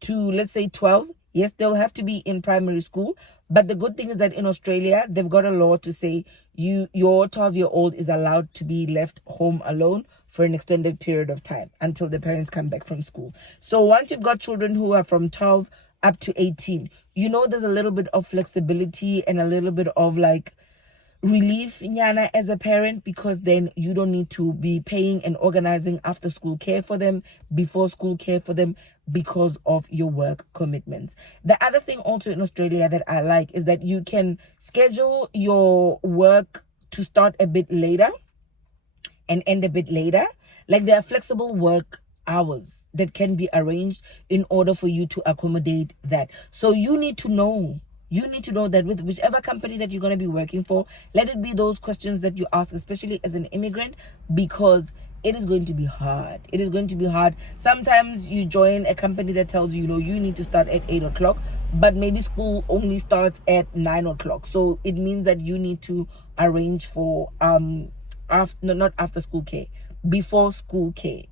to, let's say, 12, yes, they'll have to be in primary school. But the good thing is that in Australia, they've got a law to say your 12-year-old is allowed to be left home alone for an extended period of time until the parents come back from school. So once you've got children who are from 12 up to 18, there's a little bit of flexibility and a little bit of like relief, Nyana, as a parent, because then you don't need to be paying and organizing after school care for them, before school care for them, because of your work commitments. The other thing also in Australia that I like is that you can schedule your work to start a bit later and end a bit later. Like there are flexible work hours that can be arranged in order for you to accommodate that. So you need to know that with whichever company that you're going to be working for, let it be those questions that you ask, especially as an immigrant, because it is going to be hard. It is going to be hard. Sometimes you join a company that tells you, you need to start at 8 o'clock, but maybe school only starts at 9 o'clock. So it means that you need to arrange for, not after school care, before school care.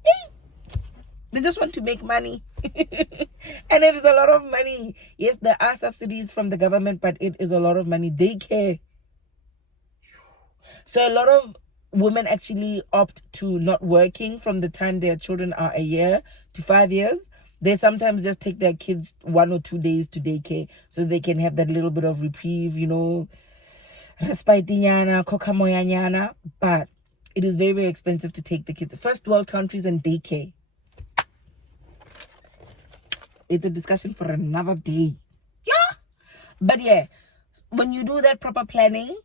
They just want to make money. And it is a lot of money. Yes, there are subsidies from the government, but it is a lot of money. They care. So a lot of women actually opt to not working from the time their children are a year to 5 years. They sometimes just take their kids 1 or 2 days to daycare so they can have that little bit of reprieve, respite-nyana, kokamoya-nyana. But it is very, very expensive to take the kids. First world countries and daycare. It's a discussion for another day. Yeah. But yeah, when you do that proper planning,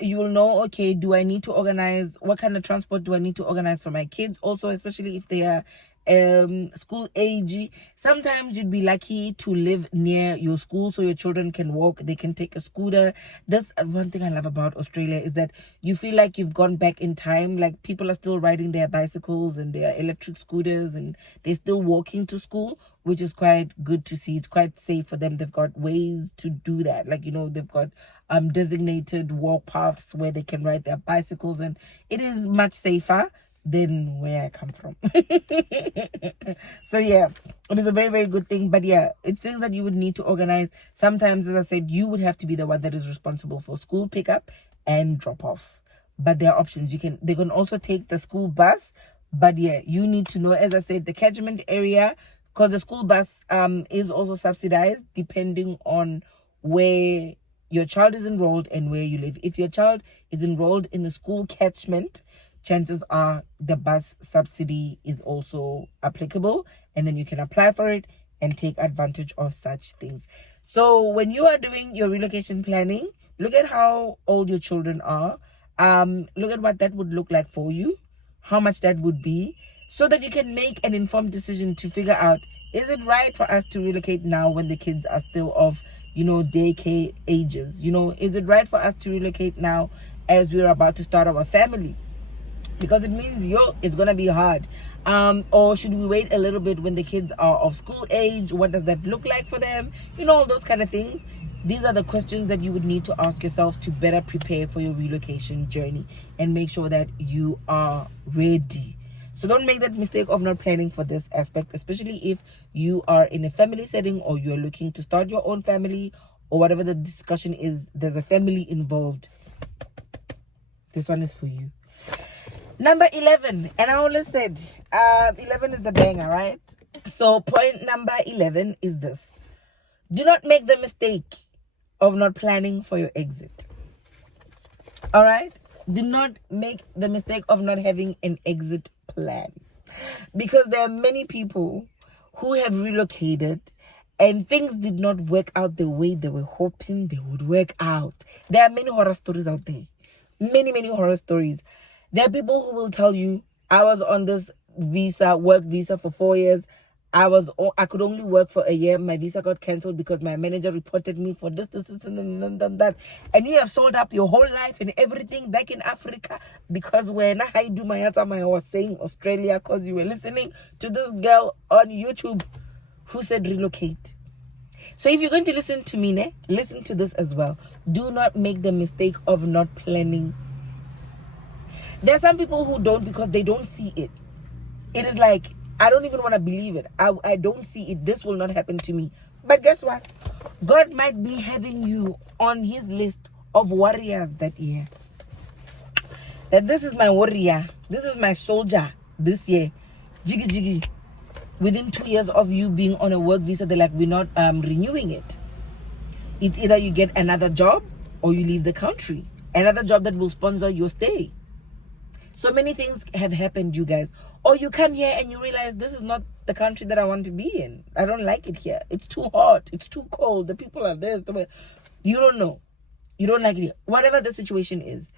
you will know, okay, do I need to organize, what kind of transport do I need to organize for my kids? Also, especially if they are school age. Sometimes you'd be lucky to live near your school so your children can walk, they can take a scooter. That's one thing I love about Australia, is that you feel like you've gone back in time. Like people are still riding their bicycles and their electric scooters and they're still walking to school, which is quite good to see. It's quite safe for them. They've got ways to do that. Like, they've got designated walk paths where they can ride their bicycles, and it is much safer than where I come from. So yeah, it is a very, very good thing. But yeah, it's things that you would need to organize. Sometimes, as I said, you would have to be the one that is responsible for school pickup and drop off. But there are options. They can also take the school bus. But yeah, you need to know, as I said, the catchment area, because the school bus is also subsidized depending on where your child is enrolled and where you live. If your child is enrolled in the school catchment, chances are the bus subsidy is also applicable, and then you can apply for it and take advantage of such things. So when you are doing your relocation planning, look at how old your children are. Look at what that would look like for you, how much that would be, so that you can make an informed decision to figure out, is it right for us to relocate now when the kids are still of, daycare ages? Is it right for us to relocate now as we're about to start our family? Because it means it's gonna be hard. Or should we wait a little bit when the kids are of school age? What does that look like for them? All those kind of things. These are the questions that you would need to ask yourself to better prepare for your relocation journey and make sure that you are ready. So don't make that mistake of not planning for this aspect, especially if you are in a family setting or you're looking to start your own family, or whatever the discussion is, there's a family involved. This one is for you. Number 11, and I always said 11 is the banger, right? So point number 11 is this: do not make the mistake of not planning for your exit. All right, do not make the mistake of not having an exit plan, because there are many people who have relocated and things did not work out the way they were hoping they would work out. There are many horror stories out there. Many horror stories. There are people who will tell you, I was on this work visa for 4 years. I could only work for a year. My visa got cancelled because my manager reported me for this, and that. And you have sold up your whole life and everything back in Africa because when I do my I was saying Australia because you were listening to this girl on YouTube who said relocate. So if you're going to listen to me, listen to this as well. Do not make the mistake of not planning. There are some people who don't because they don't see it. It is like, I don't even want to believe it. I don't see it. This will not happen to me. But guess what? God might be having you on his list of warriors that year. That this is my warrior. This is my soldier this year. Jiggy. Within 2 years of you being on a work visa, they're like, we're not renewing it. It's either you get another job or you leave the country. Another job that will sponsor your stay. So many things have happened, you guys. Or you come here and you realize this is not the country that I want to be in. I don't like it here. It's too hot. It's too cold. The people are there. You don't know. You don't like it here. Whatever the situation is,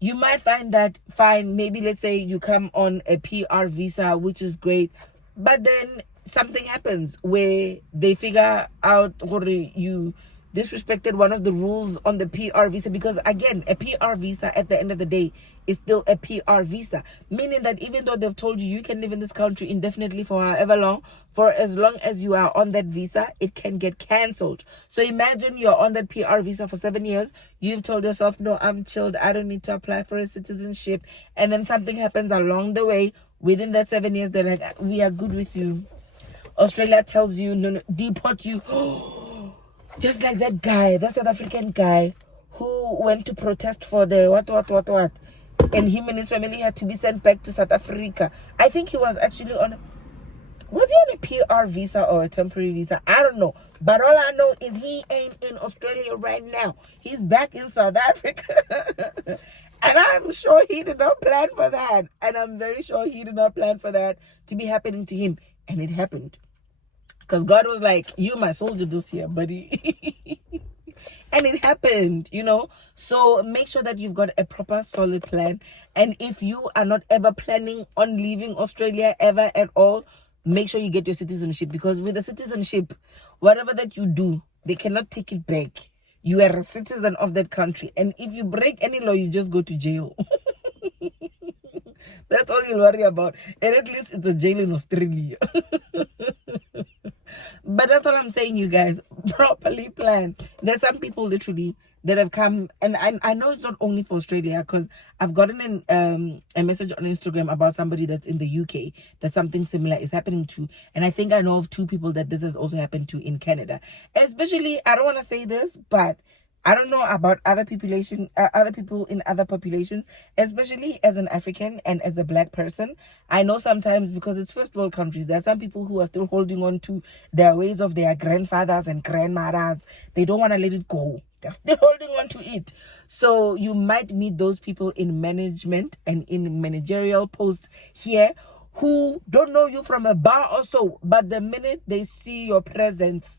you might find that fine. Maybe let's say you come on a PR visa, which is great. But then something happens where they figure out you disrespected one of the rules on the PR visa, because again, a PR visa at the end of the day is still a PR visa, meaning that even though they've told you can live in this country indefinitely for however long, for as long as you are on that visa, it can get cancelled. So imagine you're on that PR visa for 7 years. You've told yourself, no, I'm chilled, I don't need to apply for a citizenship, and then something happens along the way. Within that 7 years, they're like, we are good with you. Australia tells you, no, deport you. Just like that guy, that South African guy who went to protest for the what. And him and his family had to be sent back to South Africa. I think he was actually was he on a PR visa or a temporary visa? I don't know. But all I know is he ain't in Australia right now. He's back in South Africa. And I'm sure he did not plan for that. And I'm very sure he did not plan for that to be happening to him. And it happened. Because God was like, you my soldier this year, buddy. And it happened, So make sure that you've got a proper, solid plan. And if you are not ever planning on leaving Australia ever at all, make sure you get your citizenship. Because with the citizenship, whatever that you do, they cannot take it back. You are a citizen of that country. And if you break any law, you just go to jail. That's all you'll worry about. And at least it's a jail in Australia. But that's what I'm saying, you guys. Properly plan. There's some people literally that have come, and I know it's not only for Australia, because I've gotten a message on Instagram about somebody that's in the UK that something similar is happening to, and I think I know of 2 people that this has also happened to in Canada. Especially, I don't want to say this, but I don't know about other people in other populations, especially as an African and as a black person. I know sometimes, because it's first world countries, there are some people who are still holding on to their ways of their grandfathers and grandmothers. They don't want to let it go. They're still holding on to it. So you might meet those people in management and in managerial posts here who don't know you from a bar or so, but the minute they see your presence,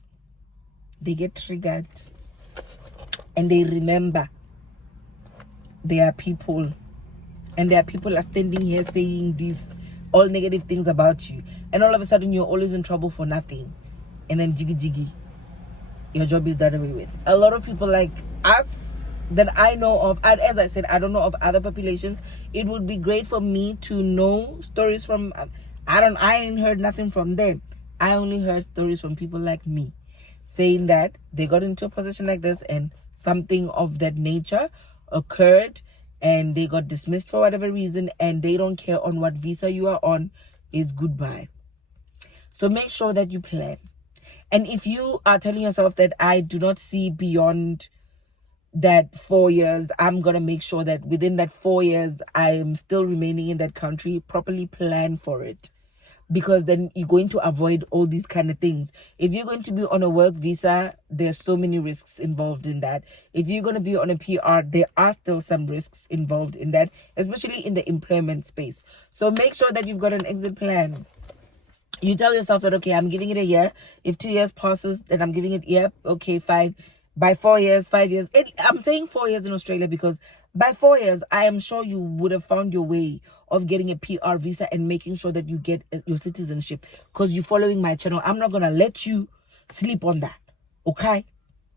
they get triggered. And they remember there are people, and there are people are standing here saying these all negative things about you, and all of a sudden you're always in trouble for nothing, and then jiggy, your job is done away with. A lot of people like us that I know of, and as I said, I don't know of other populations. It would be great for me to know stories from, I ain't heard nothing from them. I only heard stories from people like me, saying that they got into a position like this and something of that nature occurred and they got dismissed for whatever reason, and they don't care on what visa you are on, is goodbye. So make sure that you plan. And if you are telling yourself that I do not see beyond that 4 years, I'm going to make sure that within that 4 years, I am still remaining in that country. Properly plan for it. Because then you're going to avoid all these kind of things. If you're going to be on a work visa, there's so many risks involved in that. If you're going to be on a PR, there are still some risks involved in that, especially in the employment space. So make sure that you've got an exit plan. You tell yourself that, okay, I'm giving it a year. If 2 years passes, then I'm giving it, yep, okay, fine. By 4 years, 5 years. I'm saying 4 years in Australia because by 4 years, I am sure you would have found your way of getting a PR visa and making sure that you get your citizenship, because you're following my channel. I'm not going to let you sleep on that. Okay?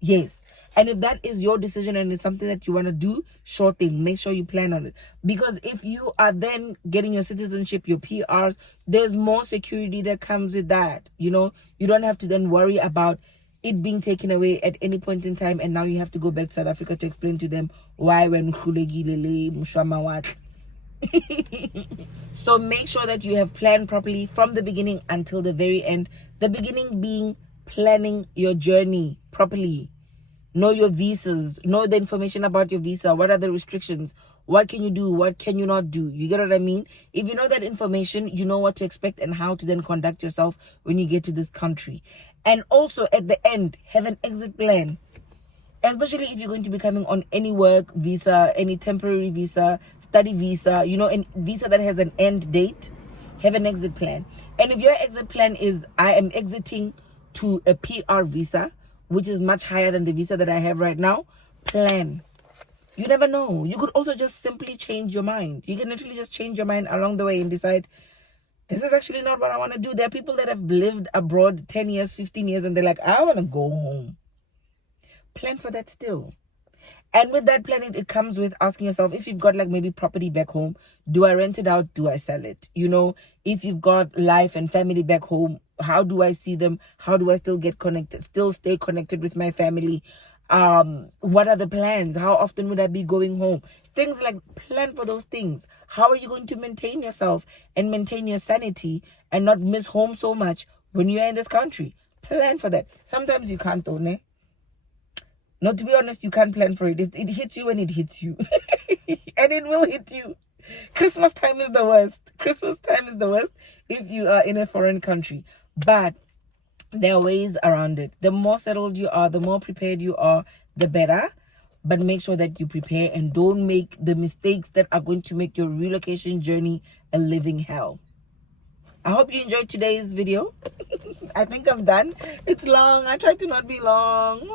Yes. And if that is your decision and it's something that you want to do, sure thing. Make sure you plan on it. Because if you are then getting your citizenship, your PRs, there's more security that comes with that. You know, you don't have to then worry about it being taken away at any point in time, and now you have to go back to South Africa to explain to them why when So make sure that you have planned properly from the beginning until the very end. The beginning being planning your journey properly. Know your visas. Know the information about your visa. What are the restrictions? What can you do? What can you not do? You get what I mean? If you know that information, you know what to expect and how to then conduct yourself when you get to this country. And also at the end, have an exit plan. Especially if you're going to be coming on any work visa, any temporary visa, study visa, you know, a visa that has an end date, have an exit plan. And if your exit plan is, I am exiting to a PR visa, which is much higher than the visa that I have right now, plan. You never know. You could also just simply change your mind. You can literally just change your mind along the way and decide, this is actually not what I want to do. There are people that have lived abroad 10 years, 15 years, and they're like, I want to go home. Plan for that still. And with that planning, it comes with asking yourself, if you've got like maybe property back home, do I rent it out? Do I sell it? You know, if you've got life and family back home, how do I see them? How do I still get connected, still stay connected with my family? What are the plans? How often would I be going home? Things like, plan for those things. How are you going to maintain yourself and maintain your sanity and not miss home so much when you're in this country? Plan for that. Sometimes you can't, though, ne? No, to be honest, you can't plan for it. It hits you when it hits you. And it will hit you. Christmas time is the worst. Christmas time is the worst if you are in a foreign country. But there are ways around it. The more settled you are, the more prepared you are, the better. But make sure that you prepare and don't make the mistakes that are going to make your relocation journey a living hell. I hope you enjoyed today's video. I think I'm done. It's long. I tried to not be long.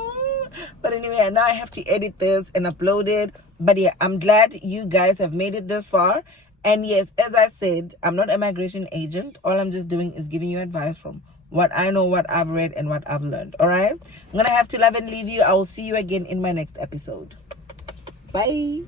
But anyway, now I have to edit this and upload it. But yeah, I'm glad you guys have made it this far. And yes, as I said, I'm not a migration agent. All I'm just doing is giving you advice from what I know, what I've read, and what I've learned. All right? I'm going to have to love and leave you. I will see you again in my next episode. Bye.